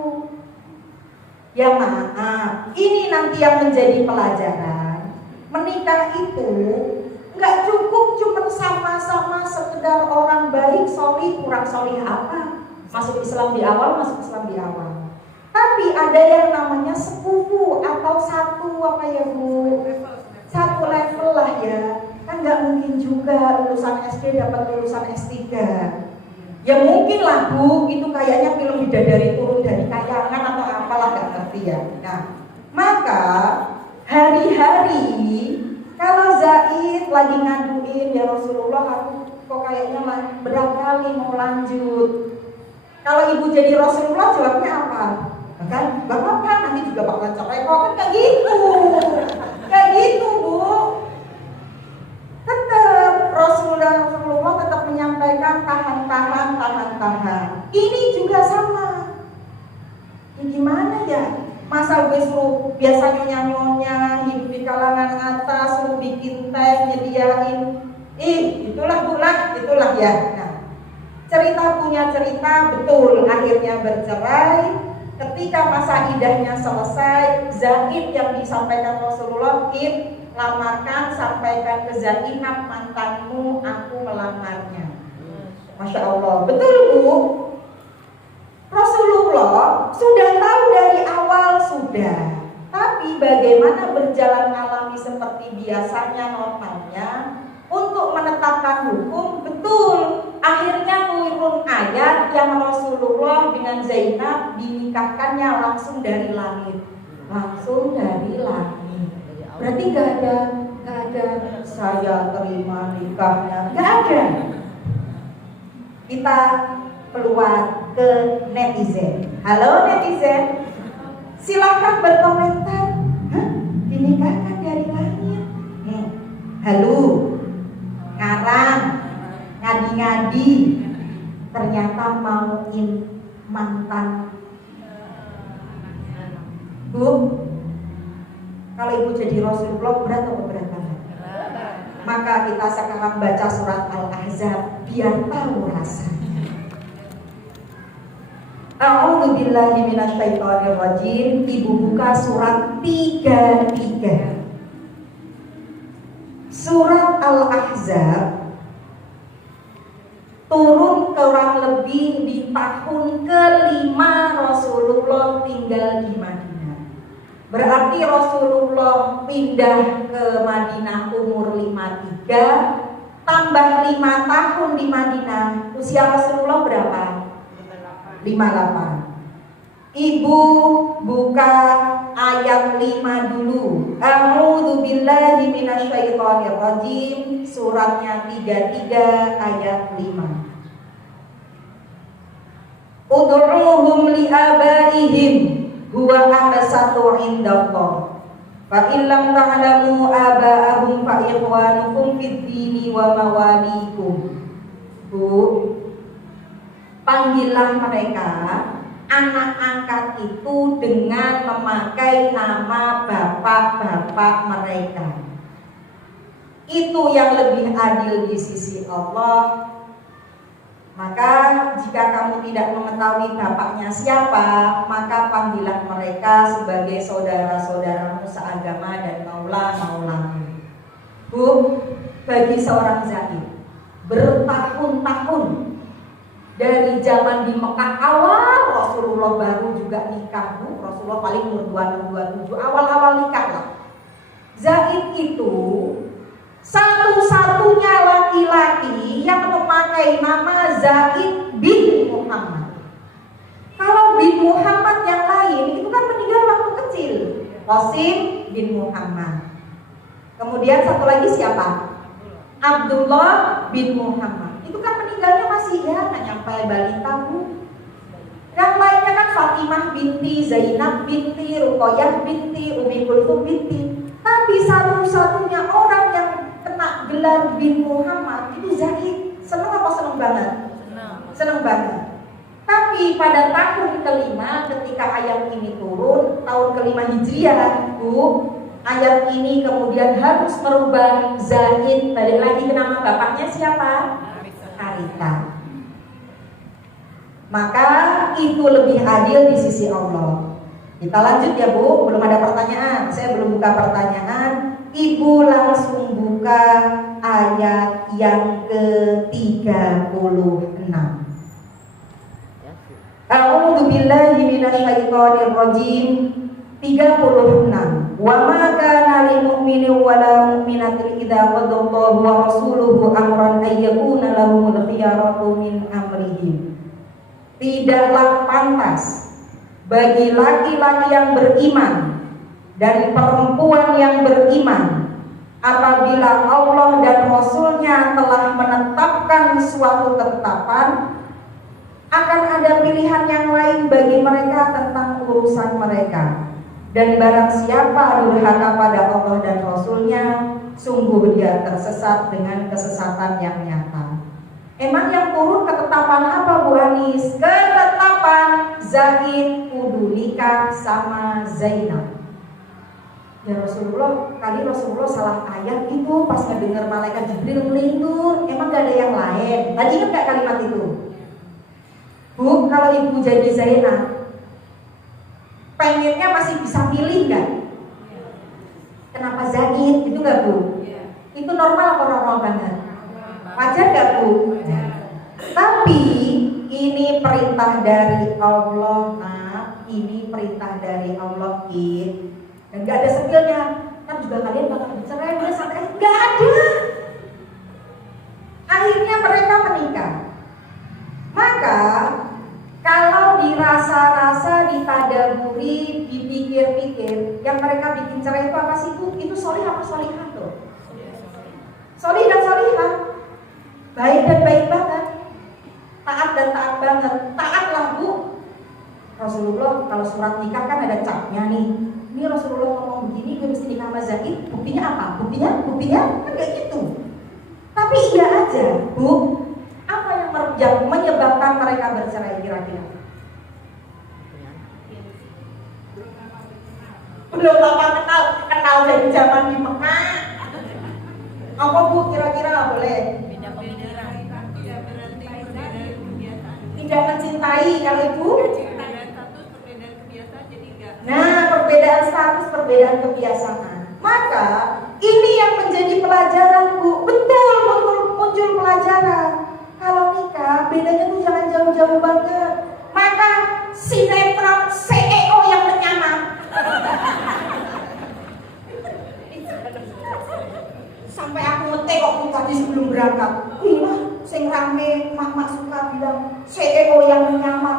Ya maaf, ini nanti yang menjadi pelajaran. Menikah itu gak cukup cuma sama-sama sekedar orang baik, solih, kurang solih apa. Masuk Islam di awal, Tapi ada yang namanya sepupu atau satu apa ya Bu? Satu level lah ya. Kan gak mungkin juga lulusan SD dapat lulusan S3. Ya mungkin lah Bu, itu kayaknya film bidadari turun dari kayangan atau apalah gak ngerti ya. Nah, maka hari-hari kalau Zaid lagi ngaduin, ya Rasulullah aku kok kayaknya berat kali mau lanjut. Kalau ibu jadi Rasulullah jawabnya apa? Kan, gak apa-apa, nanti juga bakal cerai kok, kan kayak gitu. Kayak gitu, Bu. Tetap Rasulullah tetap menyampaikan tahan. Ini juga sama. Ya gimana ya? Masa gue suruh biasanya nyanyonya hidup di kalangan atas, suruh bikin teh, nyediain. Itulah ya. Nah, cerita punya cerita, betul, akhirnya bercerai. Ketika masa idahnya selesai, Zaid yang disampaikan Rasulullah, lamarkan, sampaikan ke Zainab, mantanmu, aku melamarnya. Masya Allah, betul Bu. Rasulullah sudah tahu dari awal sudah. Tapi bagaimana berjalan alami seperti biasanya normalnya untuk menetapkan hukum, betul. Akhirnya turun ayat yang Rasulullah dengan Zainab dinikahkannya langsung dari langit. Langsung dari langit. Berarti gak ada saya terima nikahnya, gak ada. Kita keluar ke netizen. Halo netizen, silakan berkomentar. Hah? Dinikahkan dari langit? Halo, ngarang, ngadi-ngadi, ternyata mauin mantan. Bu, kalau ibu jadi Rasulullah berat atau berat banget? Maka kita sekarang baca surat Al-Ahzab biar tahu rasanya. A'udzubillahi minasyaitonirrajim. Ibu buka surat 33. Surat Al-Ahzab turun kurang lebih di tahun ke-5 Rasulullah tinggal di Madinah. Berarti Rasulullah pindah ke Madinah umur 53, tambah 5 tahun di Madinah. Usia Rasulullah berapa? 58. Ibu buka ayat 5 dulu. A'udzubillahi minasyaitonirrajim. Suratnya 33 ayat 5. Ud'uhum li'abaihim huwa aqsatu indallah. Fa in lam ta'lamu aba'ahum fa ikhwanukum fid dini wa mawalikum. Bu, panggillah mereka anak angkat itu dengan memakai nama bapak-bapak mereka. Itu yang lebih adil di sisi Allah. Maka jika kamu tidak mengetahui bapaknya siapa, maka panggillah mereka sebagai saudara-saudaramu seagama dan maula-maulamu. Bu, bagi seorang Zaid bertahun-tahun dari zaman di Mekah awal Rasulullah baru juga nikah, Bu. Rasulullah paling umur 26-27, awal-awal nikah lah. Zaid itu satu-satunya laki-laki yang memakai nama Zaid bin Muhammad. Kalau bin Muhammad yang lain itu kan meninggal waktu kecil, Qasim bin Muhammad. Kemudian satu lagi siapa? Abdullah bin Muhammad. Itu kan meninggalnya masih ya nggak nyampe balita, Bu. Yang lainnya kan Fatimah binti, Zainab binti, Ruqayyah binti, Ummi Kulthum binti. Tapi satu-satunya orang yang kena gelar bin Muhammad itu Zaid. Seneng apa seneng banget? Seneng banget. Tapi pada tahun ke-5 ketika ayat ini turun, tahun ke-5 Hijriah, Bu, ayat ini kemudian harus merubah Zaid balik lagi ke nama bapaknya siapa? Haritha. Maka itu lebih adil di sisi Allah. Kita lanjut ya Bu, belum ada pertanyaan. Saya belum buka pertanyaan. Ibu langsung buka ayat yang ke-36. A'udzubillahi minasyaitonirrajim. 36. Wa ma kana lil mu'minin wa la mu'minatin idza qadallahu wa rasuluhu amran ay yakuna lahumul khiyaratu min amrihim. Tidaklah pantas bagi laki-laki yang beriman dan perempuan yang beriman Apabila Allah dan Rasul-Nya telah menetapkan suatu ketetapan, akan ada pilihan yang lain bagi mereka tentang urusan mereka. Dan barang siapa durhaka pada Allah dan Rasul-Nya, sungguh dia tersesat dengan kesesatan yang nyata. Emang yang turun ketetapan apa Bu Anis? Ketetapan Zaid kudu nikah sama Zainab. Ya Rasulullah, kali Rasulullah salah ayat itu pas ngedengar malaikat Jibril melintur. Emang gak ada yang lain? Tadi ingat gak kalimat itu? Bu, kalau ibu jadi Zainab, pengennya masih bisa pilih gak? Kenapa Zaid? Itu gak Bu? Itu normal apa normal banget? Wajar gak Bu? Tapi ini perintah dari Allah, nah ini perintah dari Allah, dan gak ada skillnya. Kan juga kalian bakal bercerai, udah sampai gak ada. Akhirnya mereka menikah. Maka kalau dirasa-rasa, ditadaburi, dipikir-pikir, yang mereka bikin cerai itu apa sih Bu? Itu solih apa solihah tuh? Solih dan solihah, baik dan baik banget, taat dan taat banget. Taat lah Bu. Rasulullah kalau surat nikah kan ada capnya nih. Ini Rasulullah ngomong begini, gue mesti nikah sama Zaid. Buktinya apa? Buktinya kan kayak gitu. Tapi iya aja Bu. Apa yang menyebabkan mereka bercerai kira-kira? Belum Bapak kenal dari zaman di Mekah. Apa Bu kira-kira boleh? Tidak mencintai kalau Ibu? Nah, perbedaan status, perbedaan kebiasaan. Maka ini yang menjadi pelajaran Bu. Betul muncul pelajaran. Kalau nikah bedanya tuh jangan jauh-jauh banget. Maka sinetron CEO yang menyamar. Sampai aku ngetengok tadi sebelum berangkat. Wah, sing rame mak suka bilang CEO yang menyamar.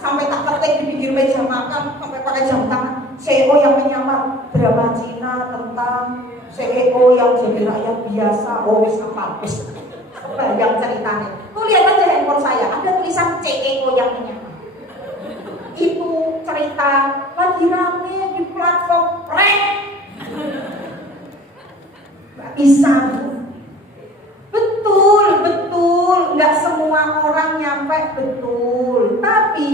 Sampai tak ketik di pinggir meja makan, sampai pakai jam tangan. CEO yang menyamar drama Cina tentang CEO yang jadi rakyat biasa. Oh wis apa wis. Bayang ceritanya. Tuh lihat aja handphone saya, ada tulisan CEO yang menyamar. Itu cerita lagi rame di platform Rek. Gak bisa Bu. Betul, nggak semua orang nyampe betul. Tapi,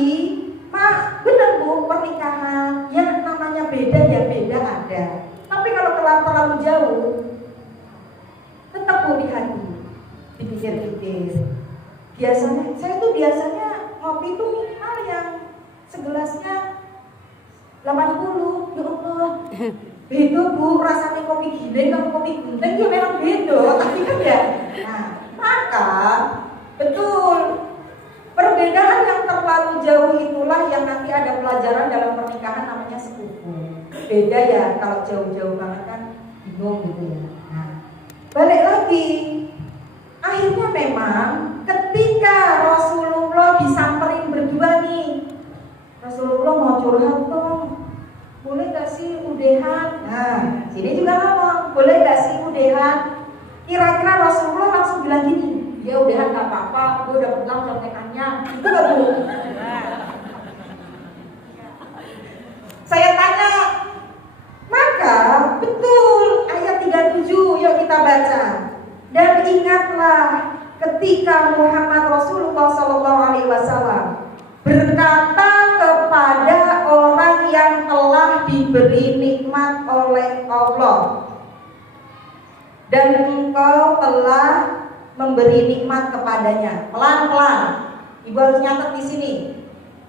benar Bu, pernikahan ya namanya beda ya beda ada. Tapi kalau terlalu jauh, tetap Bu di hati, dipikir-pikir. Saya tuh biasanya ngopi tuh minimal yang segelasnya 80, ya Allah. Beda Bu, rasanya kopi giling sama kopi gunting ya memang beda, tapi kan ya. Nah, maka betul perbedaan yang terlalu jauh itulah yang nanti ada pelajaran dalam pernikahan namanya sepupu. Beda ya kalau jauh-jauh banget kan bingung gitu ya. Nah, balik lagi. Akhirnya memang ketika Rasulullah disamperin berdua nih, Rasulullah mau curhat dong. Boleh gak sih udehan? Nah, sini juga ngomong, boleh gak sih udehan? Kira-kira Rasulullah langsung bilang gini, ya udehan gak apa-apa, gue udah pegang contekannya. Itu gak Bu? Saya tanya, maka betul ayat 37, yuk kita baca. Dan ingatlah ketika Muhammad Rasulullah SAW berkata kepada orang yang telah diberi nikmat oleh Allah, dan engkau telah memberi nikmat kepadanya. Pelan-pelan, Ibu harus nyatet di sini.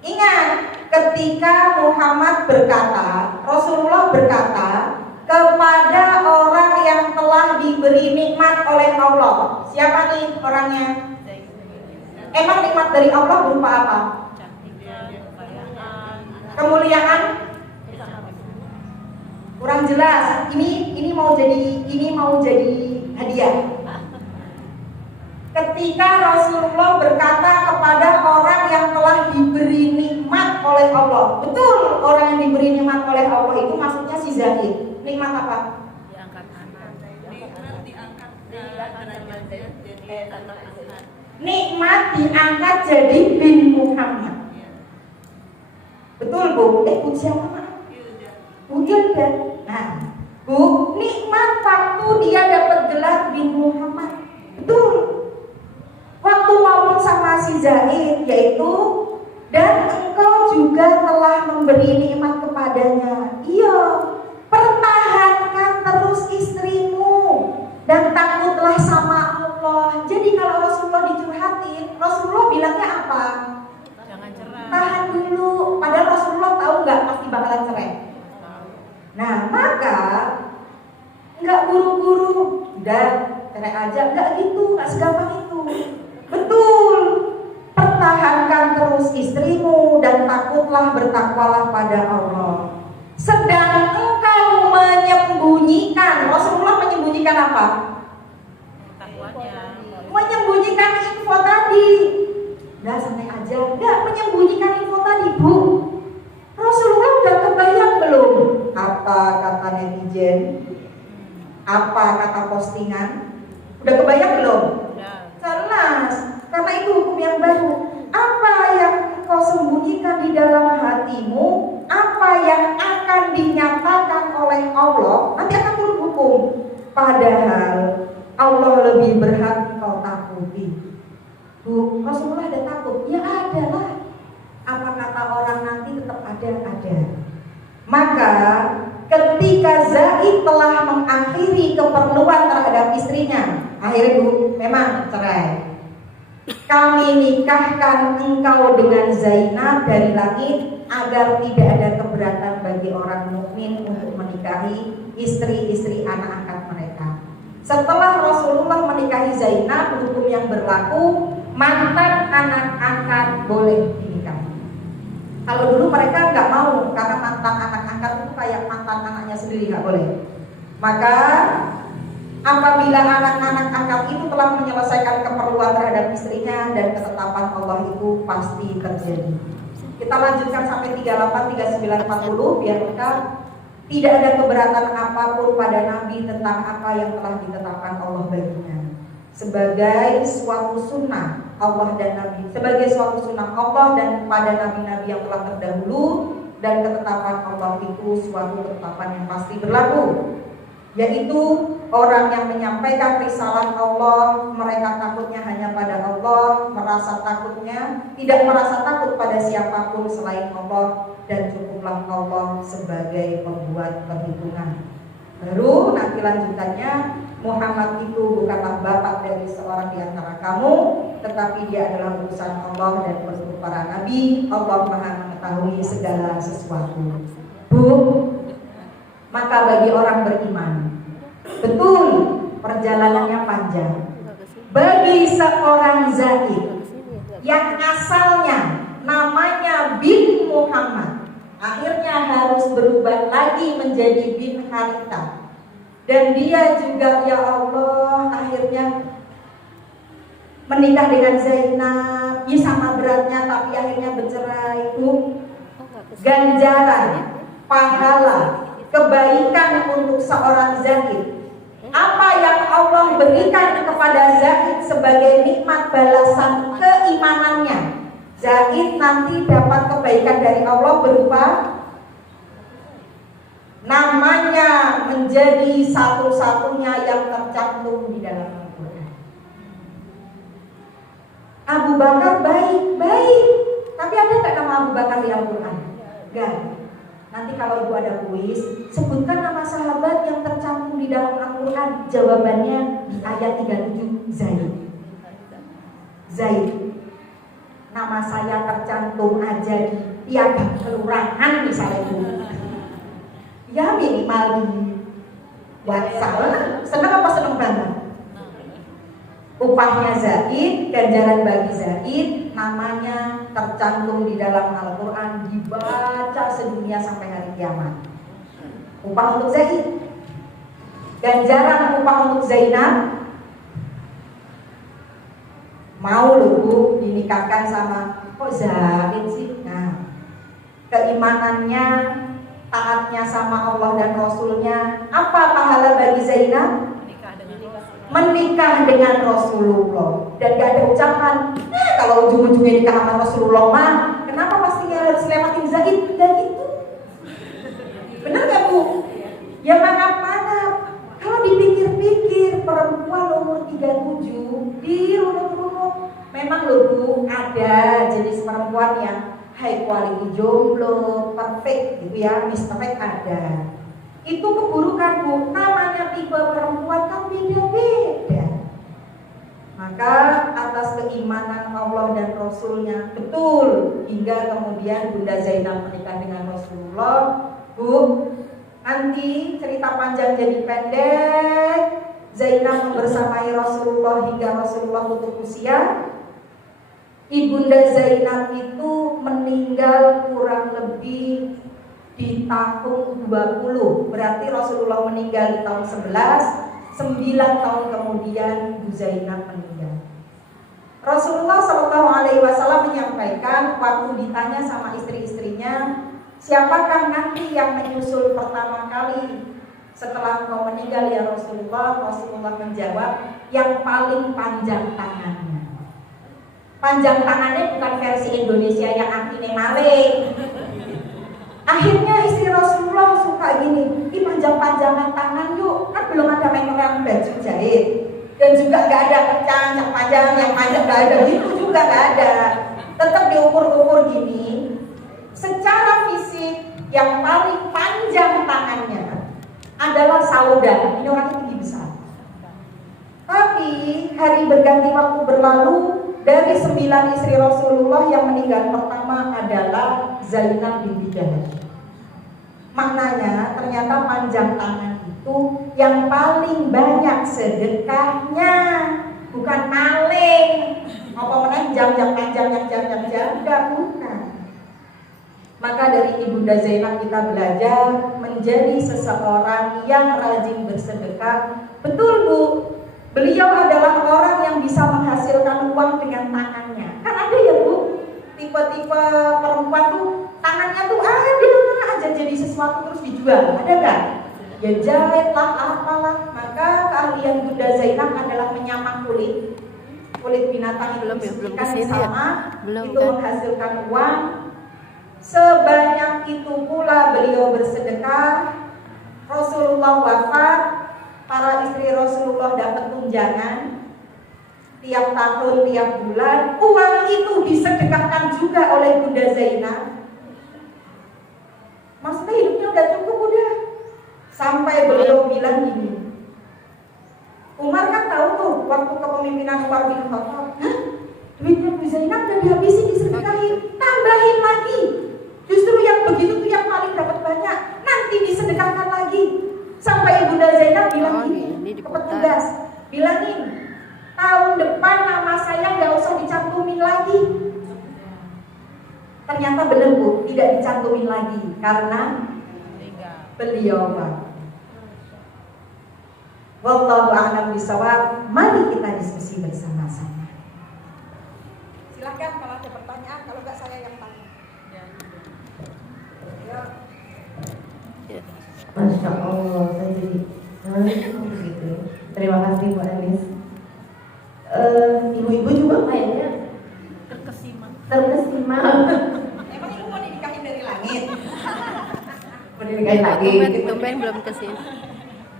Ingat, ketika Muhammad berkata, Rasulullah berkata kepada orang yang telah diberi nikmat oleh Allah. Siapa nih orangnya? Emang nikmat dari Allah berupa apa? Kemuliaan? Kurang jelas. Ini mau jadi hadiah. Ketika Rasulullah berkata kepada orang yang telah diberi nikmat oleh Allah. Betul, orang yang diberi nikmat oleh Allah itu maksudnya si Zaid. Nikmat apa? Nikmat diangkat jadi bin Muhammad. Betul Bu? Bu siapa maaf? Bu Hilda. Nah, Bu, nikmat waktu dia dapat gelar bin Muhammad. Betul. Waktu ngomong sama si Zaid, yaitu dan engkau juga telah memberi nikmat kepadanya. Iya, pertahankan terus istrimu dan takutlah sama Allah. Jadi kalau Rasulullah dicurhatin, Rasulullah bilangnya apa? Jangan cerai. Tahan dulu. Padahal Rasulullah tahu nggak pasti bakalan cerai. Nah, maka nggak buru-buru, udah cerai aja, nggak gitu, nggak segampang itu. Betul. Pertahankan terus istrimu dan takutlah bertakwalah pada Allah. Sedang engkau menyembunyikan, Rasulullah menyembunyikan apa? Takwanya. Menyembunyikan info tadi. Udah santai aja, enggak menyembunyikan info tadi, Bu. Rasulullah udah kebayang belum? Apa kata netizen? Apa kata postingan? Udah kebayang belum? Jelas, karena itu hukum yang baru. Apa yang kau sembunyikan di dalam hatimu, apa yang akan dinyatakan oleh Allah, nanti akan turun hukum. Padahal Allah lebih berhak kau takuti. Bu, Rasulullah ada takut? Ya ada lah. Apa kata orang nanti tetap ada. Maka ketika Zaid telah mengakhiri keperluan terhadap istrinya, akhirnya Bu, memang cerai. Kami nikahkan engkau dengan Zainab dari langit agar tidak ada keberatan bagi orang mukmin untuk menikahi istri-istri anak angkat mereka. Setelah Rasulullah menikahi Zainab, hukum yang berlaku mantan anak angkat boleh dinikahi. Kalau dulu mereka nggak mau karena mantan anak angkat itu kayak mantan anaknya sendiri, nggak boleh. Maka apabila anak-anak angkat itu telah menyelesaikan keperluan terhadap istrinya dan ketetapan Allah itu pasti terjadi. Kita lanjutkan sampai 38, 39, 40 biar lengkap. Tidak ada keberatan apapun pada Nabi tentang apa yang telah ditetapkan Allah baginya. Sebagai suatu sunnah Allah dan Nabi, sebagai suatu sunnah Allah dan pada nabi-nabi yang telah terdahulu, dan ketetapan Allah itu suatu ketetapan yang pasti berlaku, yaitu orang yang menyampaikan risalah Allah, mereka takutnya hanya pada Allah, merasa takutnya tidak merasa takut pada siapapun selain Allah, dan cukuplah Allah sebagai pembuat perhitungan. Baru nanti lanjutannya, Muhammad itu bukanlah bapak dari seorang di antara kamu, tetapi dia adalah utusan Allah dan penutup para nabi. Allah Maha mengetahui segala sesuatu. Bu, maka bagi orang beriman, betul perjalanannya panjang. Bagi seorang Zaid yang asalnya namanya bin Muhammad, akhirnya harus berubah lagi menjadi bin Haritha. Dan dia juga, ya Allah, akhirnya menikah dengan Zainab. Ya sama beratnya, tapi akhirnya bercerai. Itu ganjaran, pahala, kebaikan untuk seorang Zaid. Apa yang Allah berikan kepada Zaid sebagai nikmat balasan keimanannya, Zaid nanti dapat kebaikan dari Allah berupa namanya menjadi satu-satunya yang tercantum di dalam Al-Quran. Abu Bakar baik, tapi ada tak nama Abu Bakar di Al-Quran? Enggak. Nanti kalau ibu ada kuis, sebutkan nama sahabat yang tercantum di dalam Al-Quran. Jawabannya di ayat 37, Zaid. Nama saya tercantum aja di piagam kelurahan misalnya ibu. Ya minimal di WhatsApp. Senang apa senang banget? Upahnya Zaid, ganjaran bagi Zaid, namanya tercantum di dalam Al-Quran, dibaca sedunia sampai hari kiamat. Upah untuk Zaid. Ganjaran upah untuk Zainab, mau loh Bu dinikahkan sama kok Zaid sih? Nah, keimanannya, taatnya sama Allah dan Rasulnya. Apa pahala bagi Zainab? Nikah dengan Rasul. menikah dengan Rasulullah dan gak ada ucapan, nah kalau ujung-ujungnya nikah sama Rasulullah mah kenapa pastinya harus lewatin Zaid dan itu? Bener gak Bu? Ya mana kalau dipikir-pikir perempuan umur 37 dirunut-runut memang loh Bu, ada jenis perempuan yang high quality jomblo, perfect gitu ya, Miss Perfect ada. Itu keburukan Bu, namanya tipe perempuan kan beda-beda. Maka atas keimanan Allah dan Rasulnya betul hingga kemudian Bunda Zainab menikah dengan Rasulullah. Bu, nanti cerita panjang jadi pendek. Zainab membersamai Rasulullah hingga Rasulullah tutup usia. Ibunda Zainab itu meninggal kurang lebih di tahun 20, berarti Rasulullah meninggal di tahun 11, 9 tahun kemudian Ibu Zainab meninggal. Rasulullah SAW menyampaikan waktu ditanya sama istri-istrinya, siapakah nanti yang menyusul pertama kali setelah engkau meninggal ya Rasulullah? Rasulullah menjawab, yang paling panjang tangannya. Panjang tangannya bukan versi Indonesia yang artinya maling. Akhirnya istri Rasulullah suka gini, ini panjang-panjangan tangan yuk, kan belum ada meteran baju jahit, dan juga gak ada kencang, yang panjang gak ada, itu juga gak ada, tetap diukur-ukur gini. Secara fisik yang paling panjang tangannya adalah Saudah, ini orangnya tinggi besar. Tapi hari berganti waktu berlalu, dari 9 istri Rasulullah yang meninggal pertama adalah Zainab binti Jahash. Maknanya ternyata panjang tangan itu yang paling banyak sedekahnya, bukan maling. Apa menang jam-jam panjang yang jam-jam enggak, bukan. Maka dari Ibunda Zainab kita belajar menjadi seseorang yang rajin bersedekah. Betul Bu, beliau adalah orang yang bisa menghasilkan uang dengan tangannya. Kan ada ya Bu, tipe-tipe perempuan tuh tangannya tuh ada aja jadi sesuatu terus dijual, ada gak? Ya jahit lah, apalah. Maka keahlian Bunda Zainab adalah menyamak kulit binatang yang dibersihkan sama, itu menghasilkan uang. Sebanyak itu pula beliau bersedekah. Rasulullah wafat, para istri Rasulullah dapat tunjangan tiap tahun, tiap bulan. Uang itu disedekahkan juga oleh Bunda Zainab. Maksudnya hidupnya udah cukup udah. Sampai beliau bilang gini, Umar kan tahu tuh waktu kepemimpinan Umar bin Khattab, duitnya Bu Zainab udah dihabisin disedekahin, tambahin lagi. Justru yang begitu tuh yang paling dapat banyak, nanti disedekahkan lagi. Sampai Ibunda Zainab bilang gini ke petugas, bilangin tahun depan nama saya nggak usah dicantumin lagi. Ternyata benar Bu, tidak dicantumin lagi karena beliau Pak. Wallahu a'lam bishawab. Mari kita diskusi bersama-sama. Silakan kalau ada pertanyaan, kalau nggak saya yang tanya. Ya. Masya Allah, saya jadi begitu. Terima kasih Bu Anis. Ibu-ibu juga kayaknya terkesima. Emang ibu mau dinikahin dari langit? Mau dinikahin lagi? Tumben belum kesini.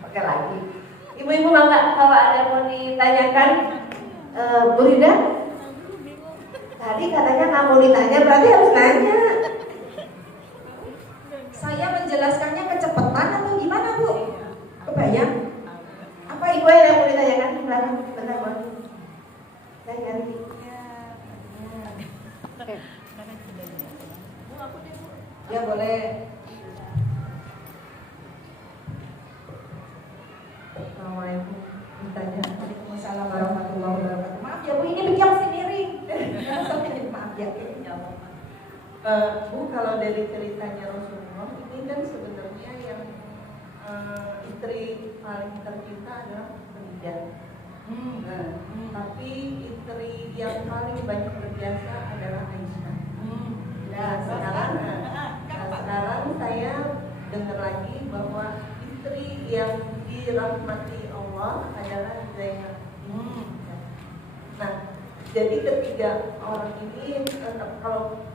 Pakai lagi. Ibu-ibu mau nggak kalau ada mau ditanyakan? Bu Rida? Tadi katanya nggak mau ditanya, berarti harus nanya. Saya menjelaskannya kecepatan atau gimana Bu? Kebayang? Apa ibu yang mau ditanyakan? Bentar Bu. Saya ganti. Ya boleh. Assalamualaikum. Ditanya. Waalaikumsalam warahmatullahi wabarakatuh. Maaf ya Bu, ini bikin masih miring. Maaf ya. Bu, kalau dari ceritanya Rasulullah ini kan sebenarnya yang istri paling tercinta adalah Khadijah. Tapi istri yang paling banyak berjasa adalah Aisyah. Nah, sekarang saya dengar lagi bahwa istri yang dirahmati Allah adalah Zainab Jadi ketiga orang ini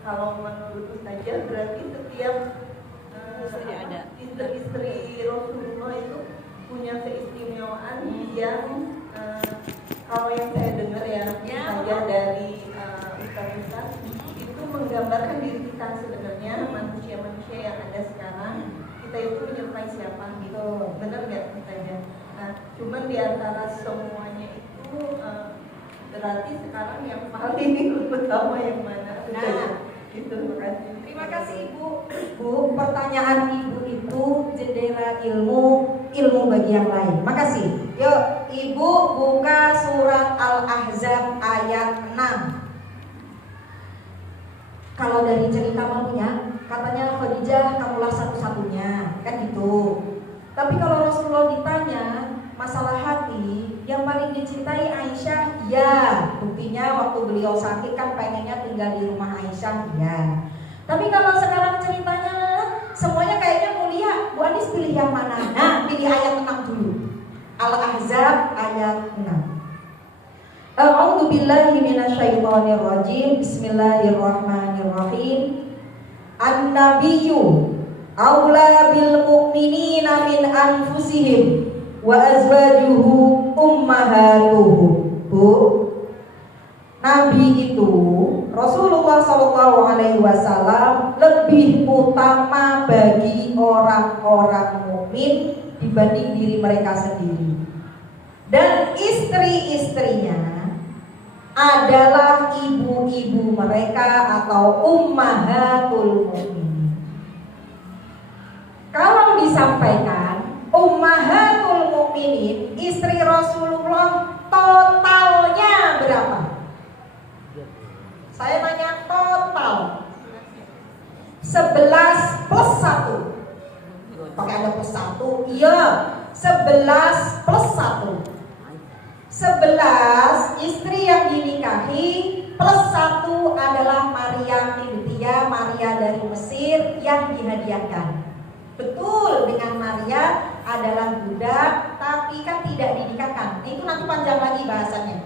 kalau menurut Ustazah berarti setiap istri Rasulullah itu punya keistimewaan yang kalau yang saya dengar ya Ustazah dari Ustaz itu menggambarkan diri kita sebenarnya manusia-manusia yang ada sekarang, kita itu menyukai siapa gitu, benar nggak Ustazah? Nah, cuman di antara semuanya itu berarti sekarang yang paling utama yang mana? Itu makasih. Terima kasih Ibu. Bu, pertanyaan Ibu itu jendela ilmu bagi yang lain. Makasih. Yuk, Ibu buka surat Al-Ahzab ayat 6. Kalau dari cerita malunya, katanya Khadijah kamulah satu-satunya, kan gitu. Tapi kalau Rasulullah ditanya masalah hati, yang paling dicintai Aisyah, ya. Buktinya waktu beliau sakit kan pengennya tinggal di rumah Aisyah, ya. Tapi kalau sekarang ceritanya semuanya kayaknya mulia, Bu Anis pilih yang mana? Nah, pilih ayat 6 dulu. Al-Ahzab ayat 6. A'udzu billahi minasyaitonir rajim. Bismillahirrahmanirrahim. An-nabiyyu aula bil mu'minina min anfusihim wa azwajuhu ummahatuhum. Bu, Nabi itu Rasulullah SAW lebih utama bagi orang-orang mukmin dibanding diri mereka sendiri. Dan istri-istrinya adalah ibu-ibu mereka atau ummahatul mukminin. Kalau disampaikan ummahatul mukminin, istri Rasulullah totalnya berapa? Saya nanya total 11 plus 1. Pakai ada plus 1? Iya, 11 plus 1. 11 istri yang dinikahi plus 1 adalah Maria Qibtiyah, Maria dari Mesir yang dihadiahkan. Betul, dengan Maria adalah budak tapi kan tidak dinikahkan. Itu nanti panjang lagi bahasannya.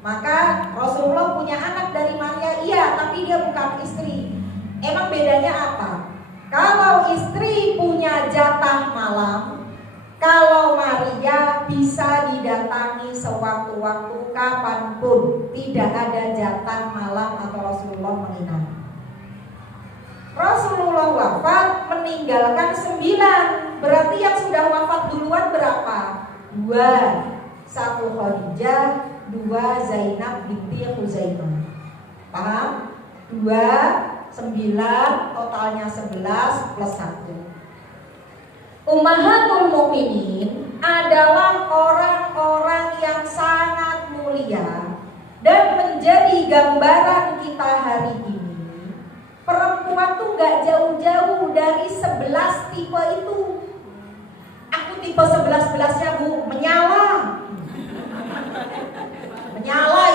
Maka Rasulullah punya anak dari Maria, iya, tapi dia bukan istri. Emang bedanya apa? Kalau istri punya jatah malam, kalau Maria bisa didatangi sewaktu-waktu kapanpun, tidak ada jatah malam atau Rasulullah menginap. Rasulullah wafat meninggalkan 9. Berarti yang sudah wafat duluan berapa? 2. 1 Khadijah, 2 Zainab binti Khuzaimah. Paham? 2, 9, totalnya 11 plus 1. Ummahatul mukminin adalah orang-orang yang sangat mulia dan menjadi gambaran kita hari ini. Perempuan tuh gak jauh-jauh dari 11 tipe itu. Aku tipe 11-11-nya Bu, menyala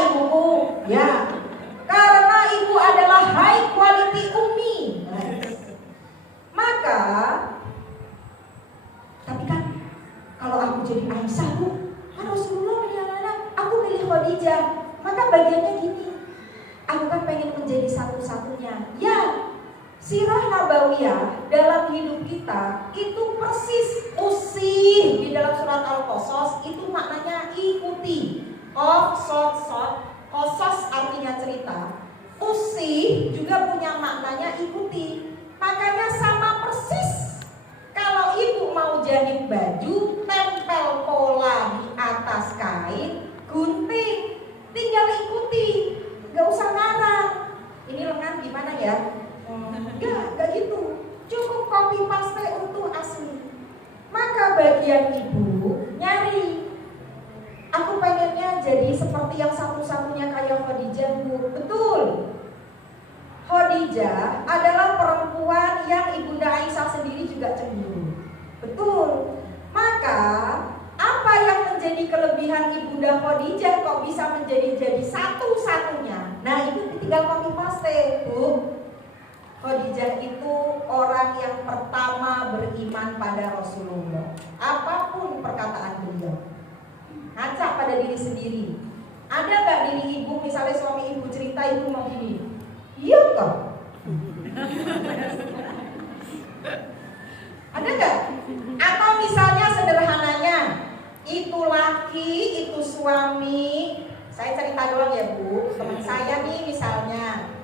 ibuku, ya. Karena ibu adalah high quality ummi. Maka, tapi kan kalau aku jadi Aisyah Bu, kan Rasulullah menyala, aku milih Khadijah. Maka bagiannya gini, aku kan pengen menjadi satu-satunya. Ya, sirah nabawiyah dalam hidup kita itu persis usih di dalam surat Al-Qasas itu maknanya ikuti. Qasas artinya cerita. Usih juga punya maknanya ikuti. Makanya sama persis. Kalau ibu mau jahit baju, tempel pola di atas kain, gunting, tinggal ikuti, gak usah ngarang. Ini lengan gimana ya? Enggak gitu. Cukup copy paste untuk asli. Maka bagian ibu nyari. Aku pengennya jadi seperti yang satu-satunya kayak Khadijah Bu. Betul. Khadijah adalah perempuan yang Ibunda Aisyah sendiri juga cemburu. Betul. Maka apa yang menjadi kelebihan Ibunda Khadijah kok bisa jadi satu-satunya? Nah itu tinggal copy paste Bu. Khadijah itu orang yang pertama beriman pada Rasulullah. Apapun perkataan beliau, ngaca pada diri sendiri. Ada nggak diri ibu, misalnya suami ibu cerita ibu mau gini? Iya kok. Ada nggak? Atau misalnya sederhananya, itu laki, itu suami. Saya cerita doang ya Bu. Teman saya nih misalnya,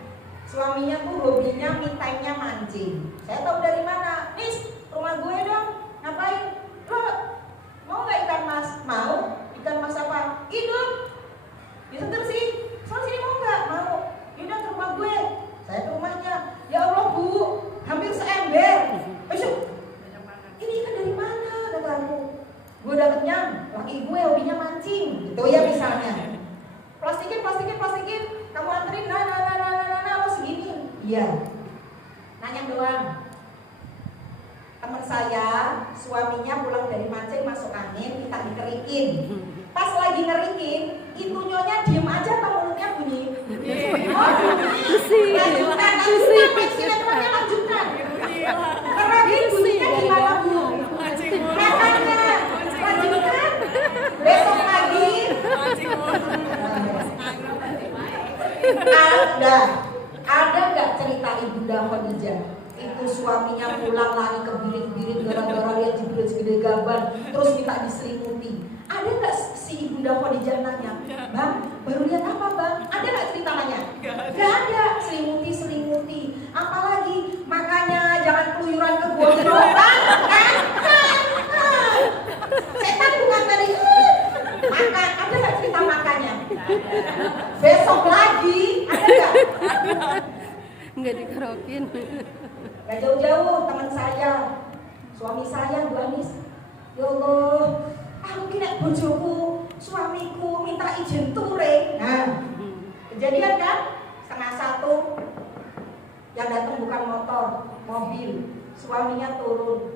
suaminya tuh hobinya me time-nya mancing. Saya tahu dari mana? Nis, rumah gue dong. Ngapain? Lo mau nggak ikan mas? Mau. Ikan mas apa? Hidup. Disetir sih. Soal sini mau nggak? Mau. Yaudah ke rumah gue. Saya ke rumahnya. Ya Allah Bu, hampir seember. Besok. Ini ikan dari mana? Kata aku. Gue udah kenyang. Laki gue hobinya mancing. Gitu ya misalnya. Plastikin. Kamu anterin. Nah, lo segini. Iya. Nanya doang. Teman saya, suaminya pulang dari mancing masuk angin, kita dikerikin. Pas lagi ngerikin, itu nyonya diem aja atau mulutnya bunyi. Lanjutkan. Lanjutkan. Ngerikin bunyinya gimana Bu? Makanya, lanjutkan. Besok lagi. Ada nggak cerita Ibunda Khadijah? Itu suaminya pulang lari ke birit-birit gara-gara lihat jebret segede gaban, terus minta diselimuti. Ada nggak si Ibunda Khadijah nanya, Bang, baru lihat apa Bang? Ada nggak cerita nanya? Gak ada, selimuti. Apalagi makanya jangan keluyuran ke gua geroban, kan? Setan bukan tadi. Makan, ada nggak cerita makannya? Besok lagi, ada nggak? Nggak dikerokin. Gak jauh-jauh teman saya, suami saya Bu Anis. Ya Allah, aku kira bojoku, suamiku minta izin touring. Nah, kejadian kan? 1:30 yang datang bukan motor, mobil. Suaminya turun.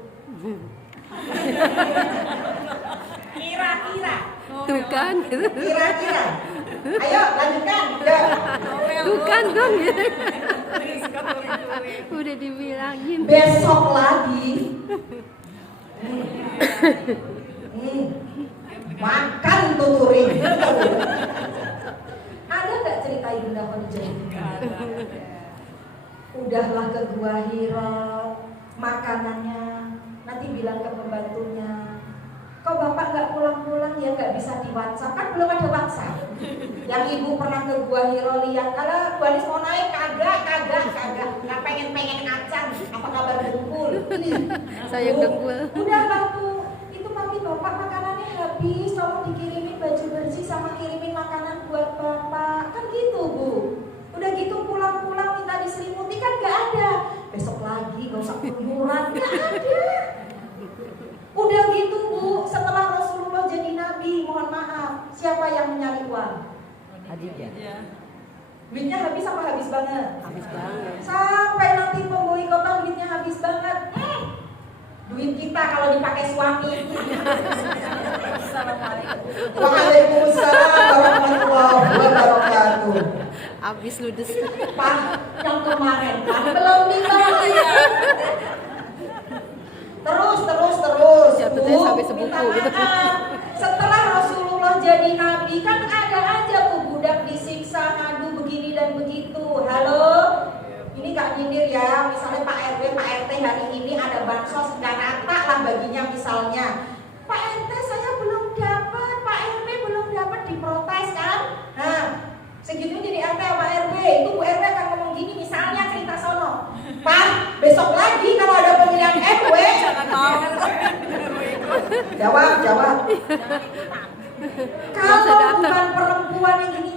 Kira-kira. Tuh kan. Kira-kira. Ayo lanjutkan. Tuh kan dong gitu. Udah dibilangin. Besok lagi. Makan tuh touring. Ada nggak cerita Ibunda Khadijah? Udahlah ke Gua Hira, makanannya nanti bilang ke pembantunya, kok bapak nggak pulang-pulang ya, nggak bisa di WhatsApp, kan belum ada WhatsApp. Yang ibu pernah ke Gua Hira lihat, kalau Bu Anis mau naik kagak, nggak pengen acan, apa kabar dengkul? Saya dengkul. Udahlah tuh, itu tapi bapak makanannya habis, tolong dikirimin baju bersih sama kirimin makanan buat bapak, kan gitu Bu. Udah gitu pulang-pulang minta diselimuti kan nggak ada. Besok lagi gak usah keluyuran, nggak ada. Udah gitu Bu, setelah Rasulullah jadi nabi, mohon maaf, siapa yang mencari uang? Khadijah. Duitnya habis apa habis banget? Habis banget. Sampai nanti pemboikotan duitnya habis banget. Duit kita kalau dipakai suami. Waalaikumsalam warahmatullahi wabarakatuh. Habis ludes. Pak, yang kemarin kan belum dibayar. Terus. Jatuhnya sampai sebuku minta gitu. maaf. Setelah Rasulullah jadi nabi kan ada aja tuh budak disiksa, ngadu begini dan begitu. Halo, ini gak nyindir ya. Misalnya Pak RW, Pak RT hari ini ada bansos nggak rata lah baginya misalnya. Pak RT saya belum dapat, Pak RW belum dapat, diprotes kan? Nah, segitu jadi RT sama RW, itu Bu RW akan ngomong gini, misalnya cerita sono, Pak, besok lagi kalau ada pemilihan RW jawab kalau bukan perempuan yang gini,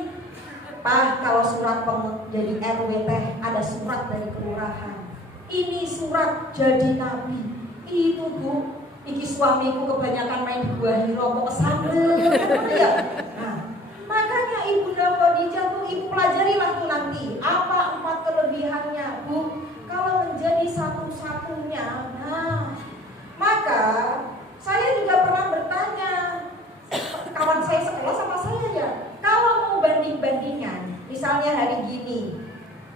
Pak, kalau surat jadi RW teh ada surat dari kelurahan, ini surat jadi nabi, itu Bu, iki suamiku kebanyakan main di Gua Hira mau kesambel ya. Nah, makanya Ibunda Khadijah tuh ibu pelajari waktu nanti apa 4 kelebihannya Bu. Kalau menjadi satu-satunya, nah maka saya juga pernah bertanya kawan saya sekolah sama saya ya, kalau mau banding-bandingan, misalnya hari gini,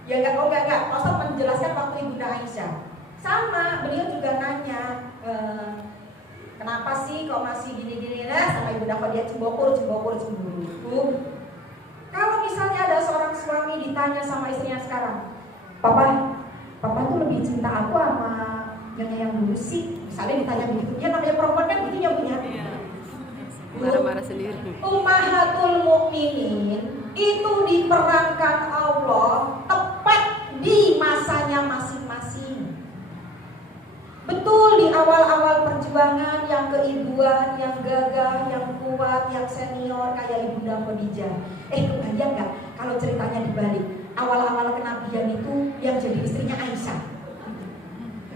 ya enggak, Ustaz menjelaskan waktu Ibunda Aisyah, sama beliau juga nanya. Kenapa sih kok masih gini-gini, nah sama Ibunda Khadijah cemburu. Kalau misalnya ada seorang suami ditanya sama istrinya sekarang, Papa tuh lebih cinta aku sama yang dulu sih. Misalnya ditanya begitu, ya namanya perempuan kan gitu ya punya. Marah-marah sendiri. Ummahatul mukminin itu diperankan Allah tepat di masanya masing-masing. Betul di awal-awal perjuangan yang keibuan, yang gagah, yang kuat, yang senior kayak Ibunda Khadijah. Kebayang nggak kalau ceritanya dibalik? Awal-awal kenabian itu yang jadi istrinya Aisyah.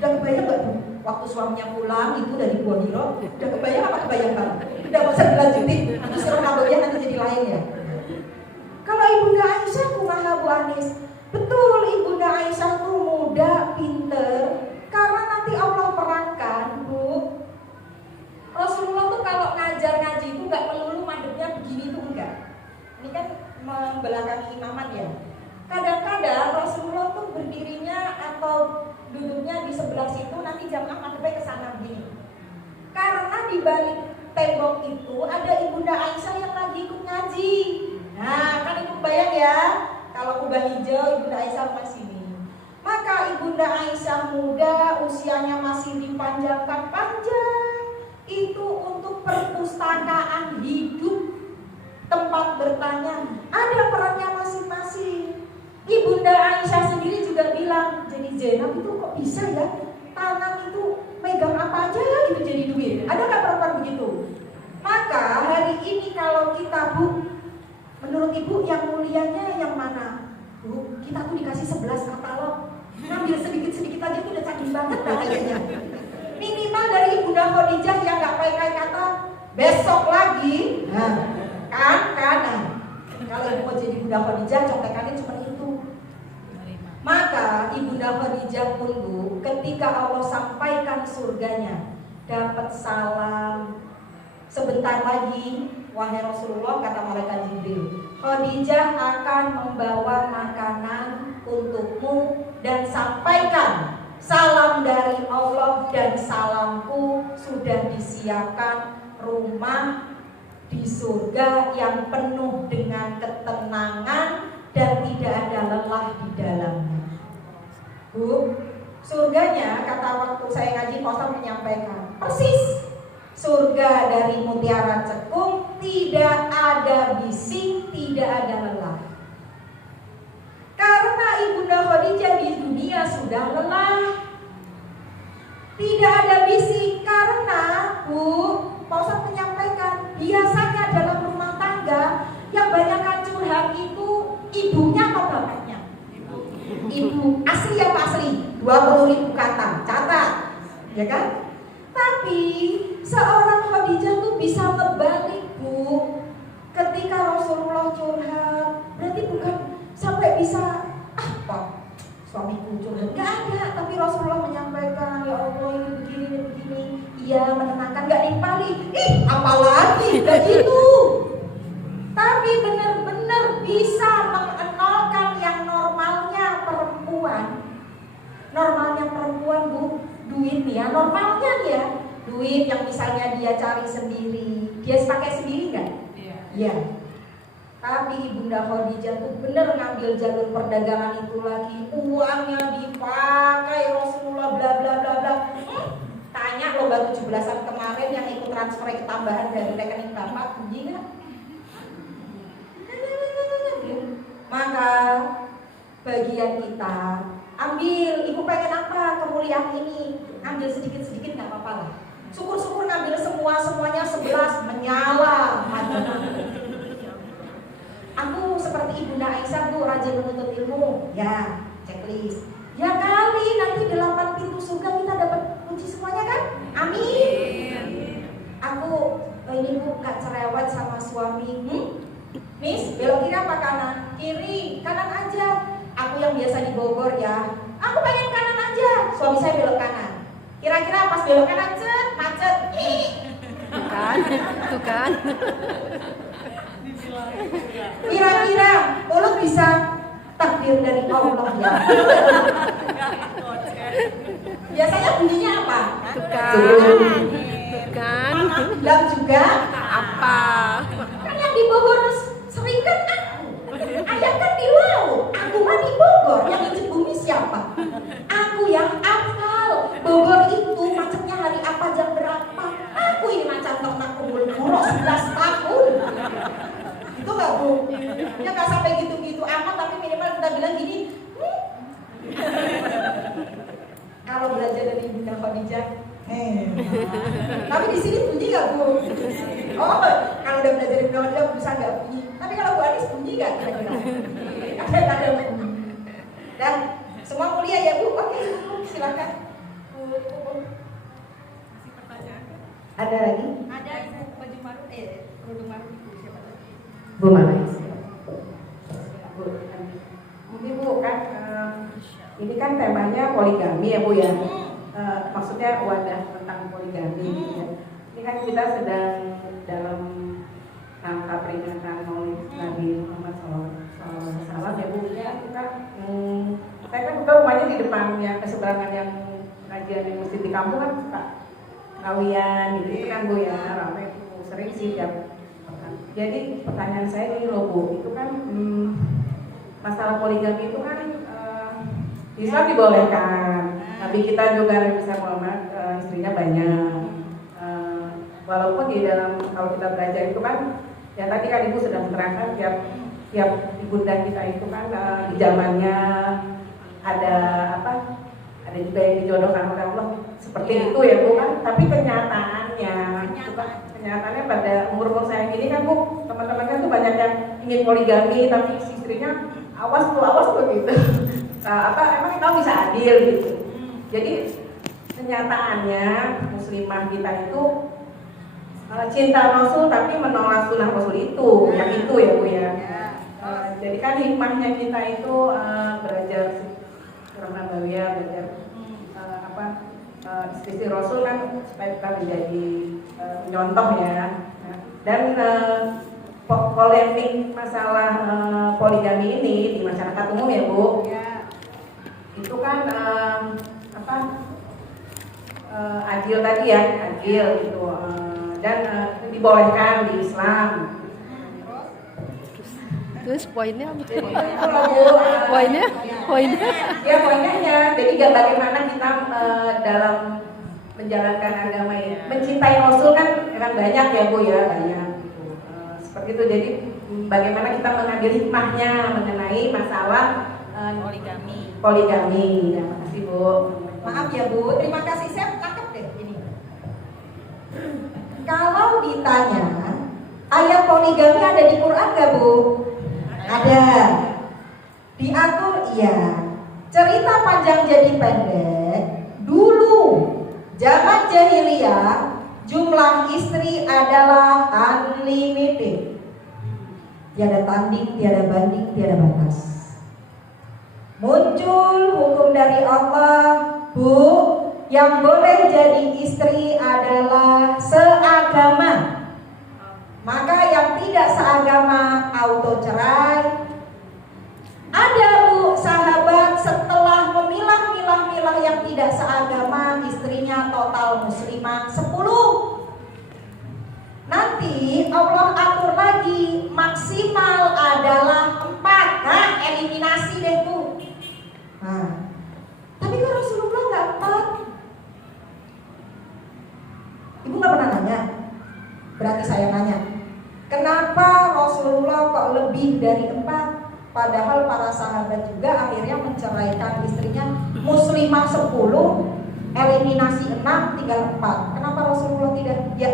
Udah kebayang nggak tuh? Waktu suaminya pulang itu dari Gua Hiro, udah kebayang apa kebayang banget? Udah nggak usah dilanjutin, itu suruh nambahnya nanti jadi lain ya. Kalau Ibunda Aisyah kumaha Bu Anis? Betul, Ibunda Aisyah tuh muda, pinter, karena nanti Allah perankan, Bu. Rasulullah tuh kalau ngajar ngaji itu nggak melulu madepnya begini tuh enggak. Ini kan membelakangi imaman ya. Kadang-kadang Rasulullah tuh berdirinya atau duduknya di sebelah situ, nanti jamaah madepnya ke sana begini. Karena di balik tembok itu ada Ibunda Aisyah yang lagi ikut ngaji. Nah, kan ibu bayang ya, kalau kubah hijau Ibunda Aisyah pas sini. Maka Ibunda Aisyah muda, usianya masih dipanjangkan-panjang. Itu untuk perpustakaan hidup, tempat bertanya, ada perannya masing-masing. Ibunda Aisyah sendiri juga bilang, jadi Zainab itu kok bisa ya, tangan itu megang apa aja gitu jadi duit. Ada nggak perempuan begitu? Maka hari ini kalau kita, Bu, menurut Ibu yang mulianya yang mana? Bu, kita tuh dikasih 11 katalog, ngambil sedikit-sedikit aja tuh udah canggih banget dah kayaknya. Minimal dari Ibunda Khadijah yang nggak pakai kata besok lagi, nah. Kalau Ibu mau jadi Ibunda Khadijah, contekannya cuma itu. Maka Ibunda Khadijah pun, Bu, ketika Allah sampaikan surganya, dapat salam. Sebentar lagi, wahai Rasulullah, kata malaikat Jibril, Khadijah akan membawa makanan untukmu dan sampaikan salam dari Allah dan salamku sudah disiapkan rumah di surga yang penuh dengan ketenangan dan tidak ada lelah di dalamnya. Bu, surganya kata waktu saya ngaji Pak menyampaikan persis surga dari mutiara cekung, tidak ada bising, tidak ada lelah. Karena Ibunda Khadijah di dunia sudah lelah, tidak ada bising karena, Bu, Pak Ustadz menyampaikan biasanya dalam rumah tangga yang banyak curhat itu ibunya atau bapaknya? Ibu. Asli apa asli? 20.000 kata, catat, ya kan? Tapi seorang Khadijah tuh bisa ngebalik, Bu. Ketika Rasulullah curhat, berarti bukan sampai bisa apa suamiku curhat, nggak ada. Tapi Rasulullah menyampaikan, ya Allah ini begini, iya menenangkan, nggak nimpali. Apalagi nggak gitu. Tapi benar-benar bisa mengenalkan yang normalnya perempuan. Normalnya perempuan, Bu, duit nih ya, normalnya nih ya, duit yang misalnya dia cari sendiri, dia pakai sendiri nggak? Iya. Tapi Ibunda Khadijah tuh bener ngambil jalur perdagangan itu lagi, uangnya dipakai Rasulullah bla bla bla bla. Tanya lomba 17-an kemarin yang ikut transfer ketambahan dari rekening bapak, bunyi nggak? Maka bagian kita ambil, ibu pengen apa kemuliaan ini, ambil sedikit-sedikit nggak apa-apa lah. Syukur-syukur ngambil semuanya 11 menyala. Aku seperti Ibunda Aisyah, Bu, rajin menuntut ilmu. Ya, checklist. Ya kali nanti 8 pintu surga kita dapat kunci semuanya kan? Amin. Aku ini, Bu, gak cerewet sama suami. Miss, belok kiri apa kanan? Kiri, kanan aja. Aku yang biasa di Bogor ya, aku pengen kanan aja. Suami saya belok kanan. Kira-kira pas belok kanan macet. Tuh kan. Kira-kira mulut bisa takdir dari Allah ya. Biasanya bunyinya apa? Tuh kan. Bilang juga Apa? kan yang di Bogor sering kan Saya kan di laut, aku mah di Bogor. Yang injek bumi siapa? Aku yang hafal. Bogor itu macetnya hari apa, jam berapa? Aku ini macam ternak umur 11 tahun. Itu nggak Bu? Ya nggak sampai gitu-gitu amat, tapi minimal kita bilang gini. Kalau belajar dari Bunda Khadijah, tapi di sini bunyi nggak Bu? Oh, kalau udah belajar dari Bunda Khadijah bisa nggak bunyi? Tapi kalau Bu Anis bunyi nggak kira-kira? Ada bunyi. Dan semua mulia ya Bu. Oke, silakan. Ada lagi? Ada ibu baju baru, kerudung baru itu siapa? Bu Mama. Mungkin Bu kan ini kan temanya poligami ya Bu ya. Maksudnya wadah tentang poligami ya. Ini kan kita sedang dalam rangka peringatan Maulid Nabi Muhammad SAW ya Bu. Ya kita saya kan buka rumahnya di depannya keseberangan yang pengajian yang masjid di kampung kan suka kawian gitu itu kan Bu ya, ramai itu sering sih tiap pekan. Jadi pertanyaan saya ini loh Bu, itu kan masalah poligami itu kan Islam dibolehkan, Nabi kita juga Nabi Muhammad istrinya banyak. Walaupun di dalam kalau kita belajar itu kan, ya tadi kan Ibu sudah menerangkan tiap ibunda kita itu kan di zamannya ada apa? Ada juga yang dijodohkan oleh Allah seperti itu ya Bu kan. Tapi kenyataannya pada umur saya gini kan Bu, teman-temannya tuh banyak yang ingin poligami tapi istrinya awas begitu. Emang kamu bisa adil gitu. Jadi kenyataannya muslimah kita itu cinta Rasul tapi menolak sunnah Rasul itu, yang itu ya Bu ya. Jadi kan hikmahnya kita itu belajar surah Nabawiyah, belajar istri Rasul kan supaya kita menjadi contoh ya. Dan polemik masalah poligami ini di masyarakat umum ya Bu. Itu kan adil tadi ya, adil gitu. Dan dibolehkan di Islam. Terus poinnya apa? Poinnya? Ya poinnya. Jadi bagaimana kita dalam menjalankan agama ini, mencintai Rasul kan banyak ya Bu ya, banyak. Seperti itu. Jadi bagaimana kita mengambil hikmahnya mengenai masalah poligami. Ya, makasih Bu. Maaf ya Bu, terima kasih, saya tangkap deh ini. Kalau ditanya ayat poligami ada di Quran nggak Bu? Ada. Diatur iya. Cerita panjang jadi pendek. Dulu zaman jahiliyah jumlah istri adalah unlimited. Tiada tanding, tiada banding, tiada batas. Muncul hukum dari Allah, Bu, yang boleh jadi istri adalah seagama. Maka yang tidak seagama auto cerai. Ada Bu sahabat setelah memilah-milah yang tidak seagama, istrinya total muslimah 10. Nanti Allah atur lagi, maksimal adalah 4. Nah, eliminasi deh Bu. Nah, tapi kok Rasulullah nggak 4? Ibu nggak pernah nanya? Berarti saya nanya, kenapa Rasulullah kok lebih dari 4? Padahal para sahabat juga akhirnya menceraikan istrinya, muslimah 10, eliminasi 6, tinggal 4. Kenapa Rasulullah tidak? Ya.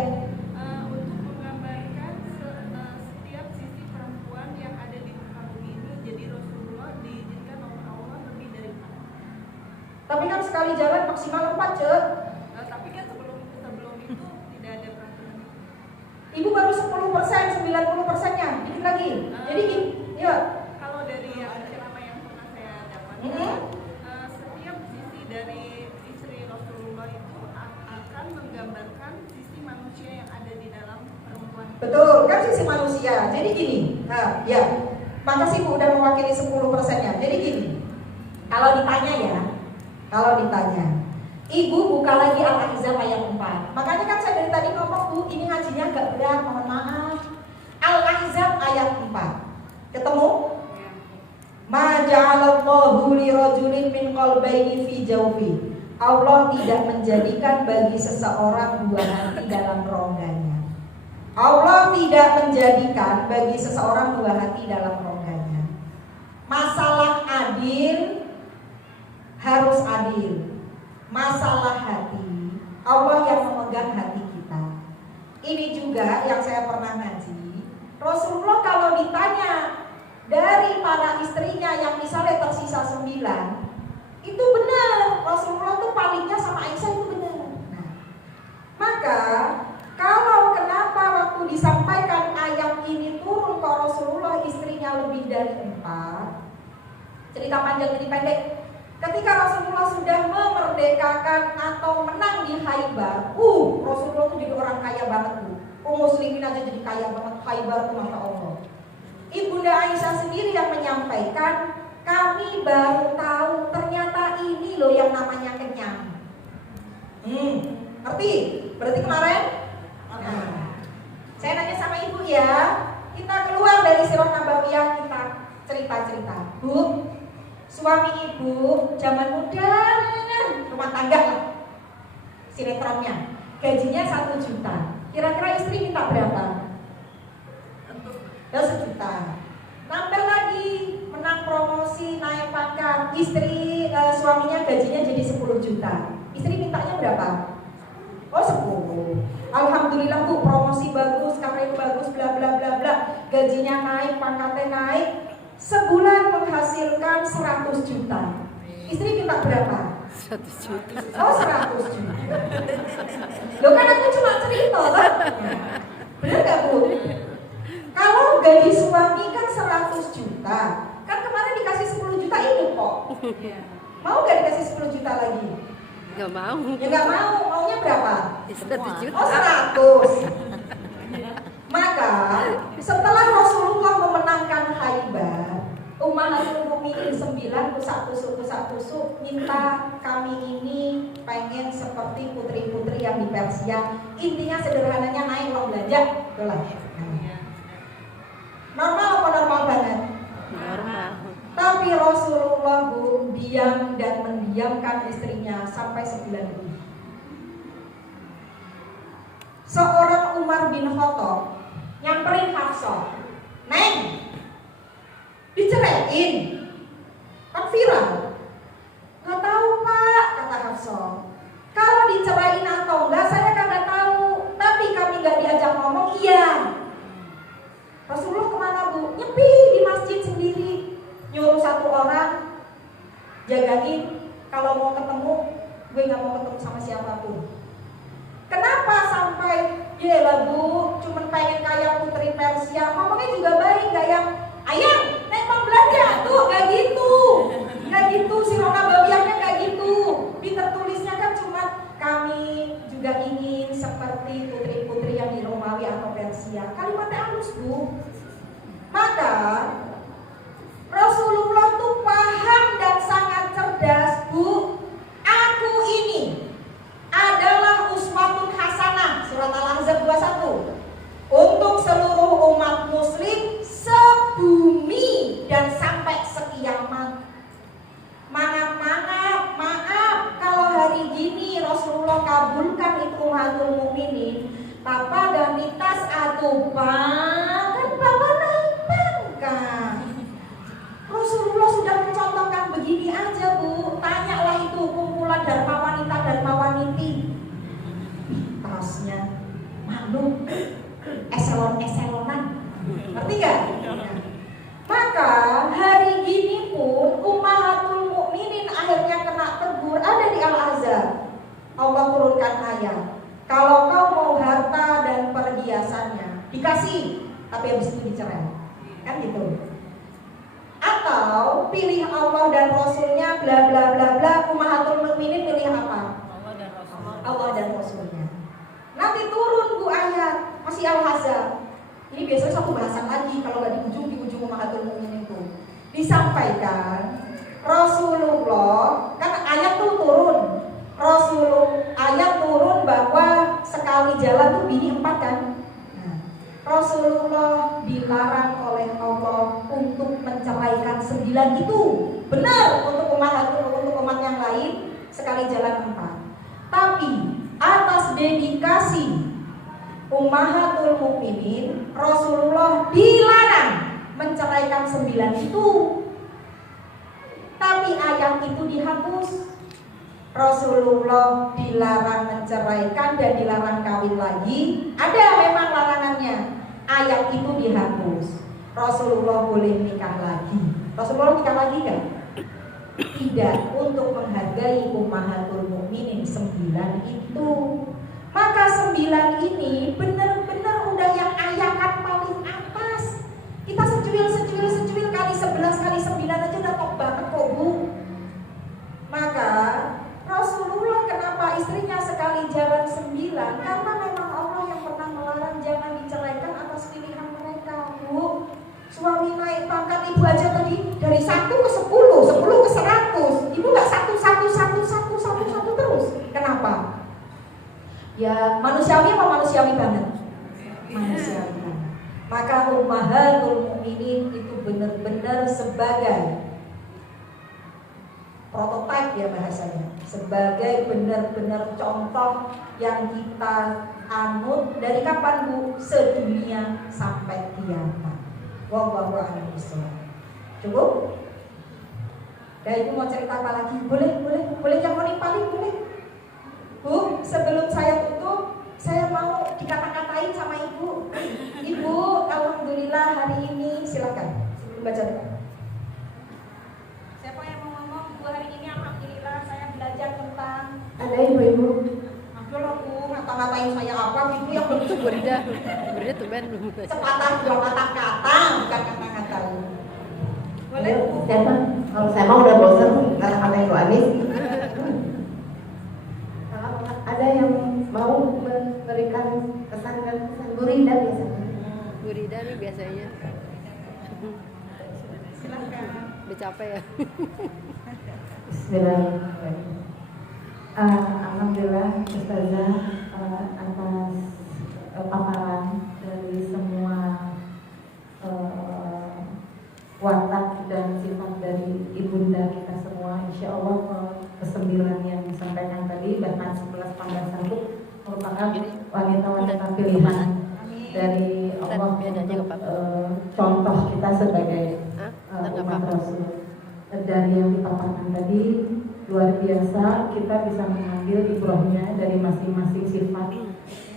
Untuk menggambarkan setiap sisi perempuan yang ada di muka bumi ini, jadi Rasulullah diizinkan oleh Allah lebih dari 4. Tapi kan sekali jalan maksimal 4, Cek. Tapi kan sebelum itu tidak ada peraturan itu. Ibu baru 10%, 90%-nya, dikit lagi. Jadi gini, ya. Kalau dari yang ceramah yang pernah saya dapatkan, setiap sisi dari istri Rasulullah itu akan menggambarkan sisi manusia yang ada di dalam perempuan. Betul, kan sisi manusia. Jadi gini, nah, ya. Makasih Bu udah mewakili 10%-nya. Jadi gini, kalau ditanya, Ibu buka lagi Al-Ahzab ayat 4. Makanya kan saya dari tadi ngomong Bu, ini ngajinya agak berat, mohon maaf. Al-Ahzab ayat 4. Ketemu? Ma ja'alallahu li rajulin min qalbayni fi jawfi. Allah tidak menjadikan bagi seseorang dua hati dalam rongganya. Allah tidak menjadikan bagi seseorang dua hati dalam rongganya. Masalah adil harus adil. Masalah hati, Allah yang memegang hati kita. Ini juga yang saya pernah ngaji. Rasulullah kalau ditanya dari para istrinya yang misalnya tersisa 9, itu benar. Rasulullah tuh palingnya sama Aisyah itu benar. Nah, maka kalau kenapa waktu disampaikan ayat ini turun ke Rasulullah istrinya lebih dari 4, cerita panjang jadi pendek. Ketika Rasulullah sudah memerdekakan atau menang di Khaybar, Rasulullah tuh jadi orang kaya banget tuh. Muslimin aja jadi kaya banget. Khaybar tuh Masya Allah. Ibunda Aisyah sendiri yang menyampaikan, kami baru tahu ternyata ini loh yang namanya kenyang. Ngerti? Berarti kemarin? Nah, saya nanya sama ibu ya, kita keluar dari sirah nabawiyah, kita cerita-cerita. Bu, suami ibu zaman muda, rumah tangga lah, sinetronnya, gajinya 1 juta. Kira-kira istri minta berapa? Ya 1 juta. Nambah lagi, menang promosi, naik pangkat, istri suaminya gajinya jadi 10 juta. Istri mintanya berapa? Oh 10. Alhamdulillah bu, promosi bagus, karir bagus, bla bla bla bla. Gajinya naik, pangkatnya naik. Sebulan menghasilkan 100 juta. Istri minta berapa? 100 juta. Oh 100 juta. Loh kan aku cuma cerita kan? Bener gak bu? Kalau gaji suami kan 100 juta, kan kemarin dikasih 10 juta ini kok. Mau gak dikasih 10 juta lagi? Gak mau. Ya gak mau, maunya berapa? 100 juta. Oh 100. Maka setelah Rasulullah memenangkan Khaybar, Ummahatul Mukminin 9 tusuk minta kami ini pengen seperti putri-putri yang di Persia. Intinya sederhananya naik uang belanja, itulah. Normal apa normal banget? Normal. Tapi Rasulullah bu, diam dan mendiamkan istrinya sampai 9 lebih. Seorang Umar bin Khattab nyamperin Hafsah, Neng, diceraiin, kan viral. Gak tahu pak, kata Hafsah. Kalau diceraiin atau enggak saya kagak tahu, tapi kami gak diajak ngomong, iya. Rasulullah kemana bu? Nyepi di masjid sendiri. Nyuruh 1 orang jagain, kalau mau ketemu, gue gak mau ketemu sama siapapun. Kenapa sampai yelah bu, cuman pengen kayak putri Persia. Ngomongnya juga baik, gak yang ayam, naik mau belanja tuh, gak gitu. Gak gitu, sirah nabawiyahnya gak gitu. Di tertulisnya kan cuma kami juga ingin seperti putri-putri yang di Romawi atau Persia. Kalimatnya halus bu. Maka Rasulullah tuh paham dan sangat cerdas bu. Aku ini adalah uswatun hasanah, surat Al-Ahzab 21, untuk seluruh umat muslim sebumi dan sampai sekiamat. Maaf kalau hari gini Rasulullah kabulkan itu Ummahatul Mukminin, papa ganti tas atuh pak, kan papa naik pangkat. Rasulullah sudah mencontohkan begini aja bu. Tanyalah itu kumpulan dharma waniti, tasnya maklum eselon-eselonan, ngerti gak? Maka hari gini pun Ummahatul Mukminin akhirnya kena tegur. Ada di Al-Ahzab, Allah turunkan ayat, kalau kau mau harta dan perhiasannya dikasih, tapi habis itu dicerai, kan gitu. Atau pilih Allah dan Rasulnya, bla bla bla bla. Ummahatul Mukminin pilih apa? Allah dan Rasulnya. Nanti turun bu ayat, masih Al-Ahzab. Ini biasanya satu bahasan lagi kalau nggak di ujung Ummahatul Mukminin itu disampaikan Rasulullah, kan ayat tuh turun. Ayat turun bahwa sekali jalan tuh bini 4 kan. Nah, Rasulullah dilarang oleh oleh Allah untuk menceraikan 9 itu. Benar untuk umat yang lain sekali jalan 4. Tapi atas dedikasi Ummahatul Mukminin, Rasulullah dilarang menceraikan 9 itu. Tapi ayat itu dihapus. Rasulullah dilarang menceraikan dan dilarang kawin lagi. Ada memang larangannya. Ayat itu dihapus. Rasulullah boleh nikah lagi. Rasulullah nikah lagi kan? Tidak, untuk menghargai Ummahatul Mukminin 9 itu. Maka 9 ini benar-benar udah yang ayakan paling atas. Kita secuil kali 11 kali 9 aja udah top banget kok Bu. Maka Rasulullah kenapa istrinya sekali jalan 9? Karena memang Allah yang pernah melarang jangan diceraikan atas pilihan mereka Bu. Suami naik pangkat ibu aja tadi dari 1 ke 10, 10 ke 100. Ibu gak satu terus. Kenapa? Ya manusiawi apa manusiawi banget? Manusiawi banget. Maka Ummahatul Mukminin itu benar-benar sebagai prototipe ya bahasanya, sebagai benar-benar contoh yang kita anut dari kapan Bu? Sedunia sampai kiamat. Wallahu a'lam bishawab. Cukup? Dan ibu mau cerita apa lagi? Boleh yang mau nimpalin boleh. Bu, sebelum saya tutup, saya mau dikata-katain sama ibu. Ibu, alhamdulillah hari ini silakan. Sebelum baca doa. Siapa yang mau ngomong? Bu, hari ini alhamdulillah saya belajar tentang. Ada ibu-ibu. Aduh Bu, ngata-ngatain saya apa? Ibu yang belum Berida tuh Ben belum. sepatah dua patah kata, bukan kata-ngatain. Boleh Bu? Siapa? Kalau saya mau udah bosan kata-katain Bu Anis. Ada yang mau memberikan kesan dan pesan Bu Rida biasanya? Bu Rida nih biasanya. Silakan. Udah capek ya. Bismillahirrahmanirrahim. Alhamdulillah Ustazah atas paparan dari semua watak dan sifat dari ibunda kita semua. Insya Allah kesembilan yang disampaikan tadi bahkan 11 pandang satu merupakan wanita-wanita pilihan dari Allah untuk contoh kita sebagai umat Rasul. Dari yang dipaparkan tadi luar biasa, kita bisa mengambil ibrahnya dari masing-masing sifat.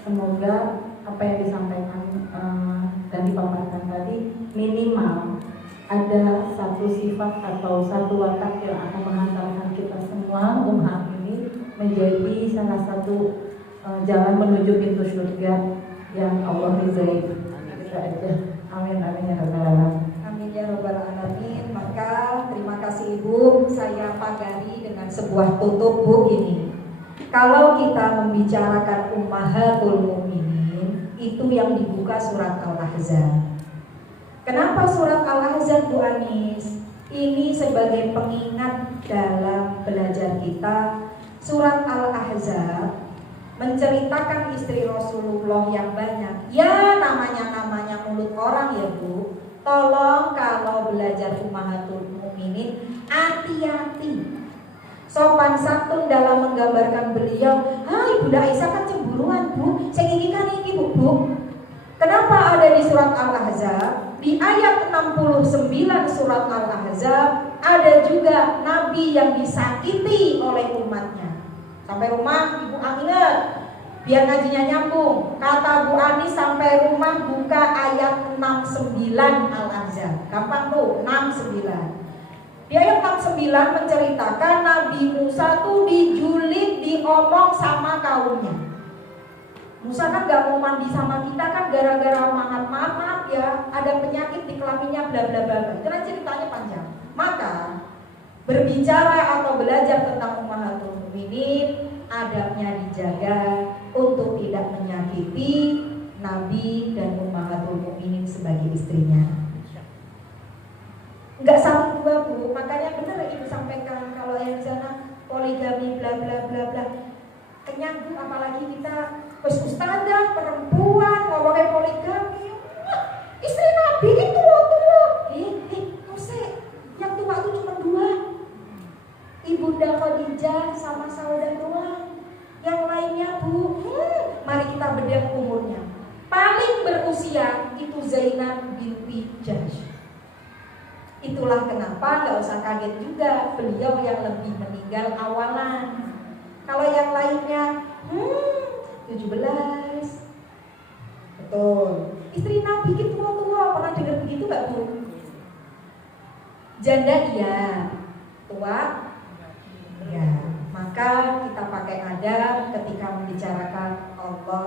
Semoga apa yang disampaikan dan dipaparkan tadi minimal ada satu sifat atau satu watak yang akan mengantarkan kita semua umat ini menjadi salah satu jalan menuju pintu surga yang Allah ridhoi. Itu aja. Amin amin ya rabbal alamin. Amin ya rabbal alamin. Maka terima kasih Ibu. Saya pagari dengan sebuah tutup Bu ini. Kalau kita membicarakan Ummahatul Mukminin, itu yang dibuka surat Al-Ahzab. Kenapa surat Al-Ahzab Bu Anis? Ini sebagai pengingat dalam belajar kita. Surat Al-Ahzab menceritakan istri Rasulullah yang banyak. Ya namanya mulut orang ya Bu. Tolong kalau belajar Ummahatul Mukminin hati-hati. Sopan santun dalam menggambarkan beliau. Bunda Aisyah kan cemburuan Bu. Saya inginkan ini Bu. Kenapa ada di surat Al-Ahzab? Di ayat 69 surat Al-Ahzab ada juga Nabi yang disakiti oleh umatnya. Sampai rumah Ibu ingat, biar ngajinya nyambung. Kata Bu Ani sampai rumah buka ayat 69 Al-Ahzab. Gampang tuh, 69. Di ayat 69 menceritakan Nabi Musa tuh dijulit, diomong sama kaumnya. Musa kan gak mau mandi sama kita kan gara-gara maaf ya, ada penyakit di kelaminnya bla bla bla. Itu kan ceritanya panjang. Maka berbicara atau belajar tentang Ummahatul Mukminin, adabnya dijaga untuk tidak menyakiti Nabi dan Ummahatul Mukminin sebagai istrinya. Enggak satu dua Bu, makanya benar Ibu sampaikan kalau yang di sana poligami bla bla bla bla. Kenyang Bu, apalagi kita ustazah perempuan ngomongin poligami. Istri Nabi itu waktu Bunda Khadijah sama Saudah doang. Yang lainnya Bu, mari kita bedah umurnya. Paling berusia itu Zainab binti Jahsy. Itulah kenapa nggak usah kaget juga beliau yang lebih meninggal awalan. Kalau yang lainnya 17. Betul. Istri Nabi itu tua-tua, pernah dengar begitu nggak Bu? Janda iya, tua ya. Maka kita pakai adab ketika membicarakan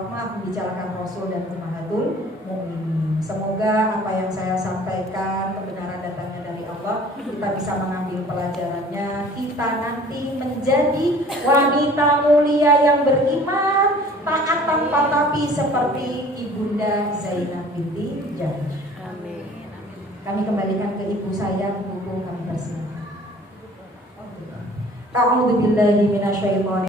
membicarakan Rasul dan Ummahatul Mukminin. Semoga apa yang saya sampaikan kebenaran datangnya dari Allah, kita bisa mengambil pelajarannya. Kita nanti menjadi wanita mulia yang beriman, taat tanpa tapi seperti Ibunda Zainab binti Jahsy. Amin. Kami kembalikan ke ibu saya, buku kami persilakan. A'udzu billahi minasyaitonir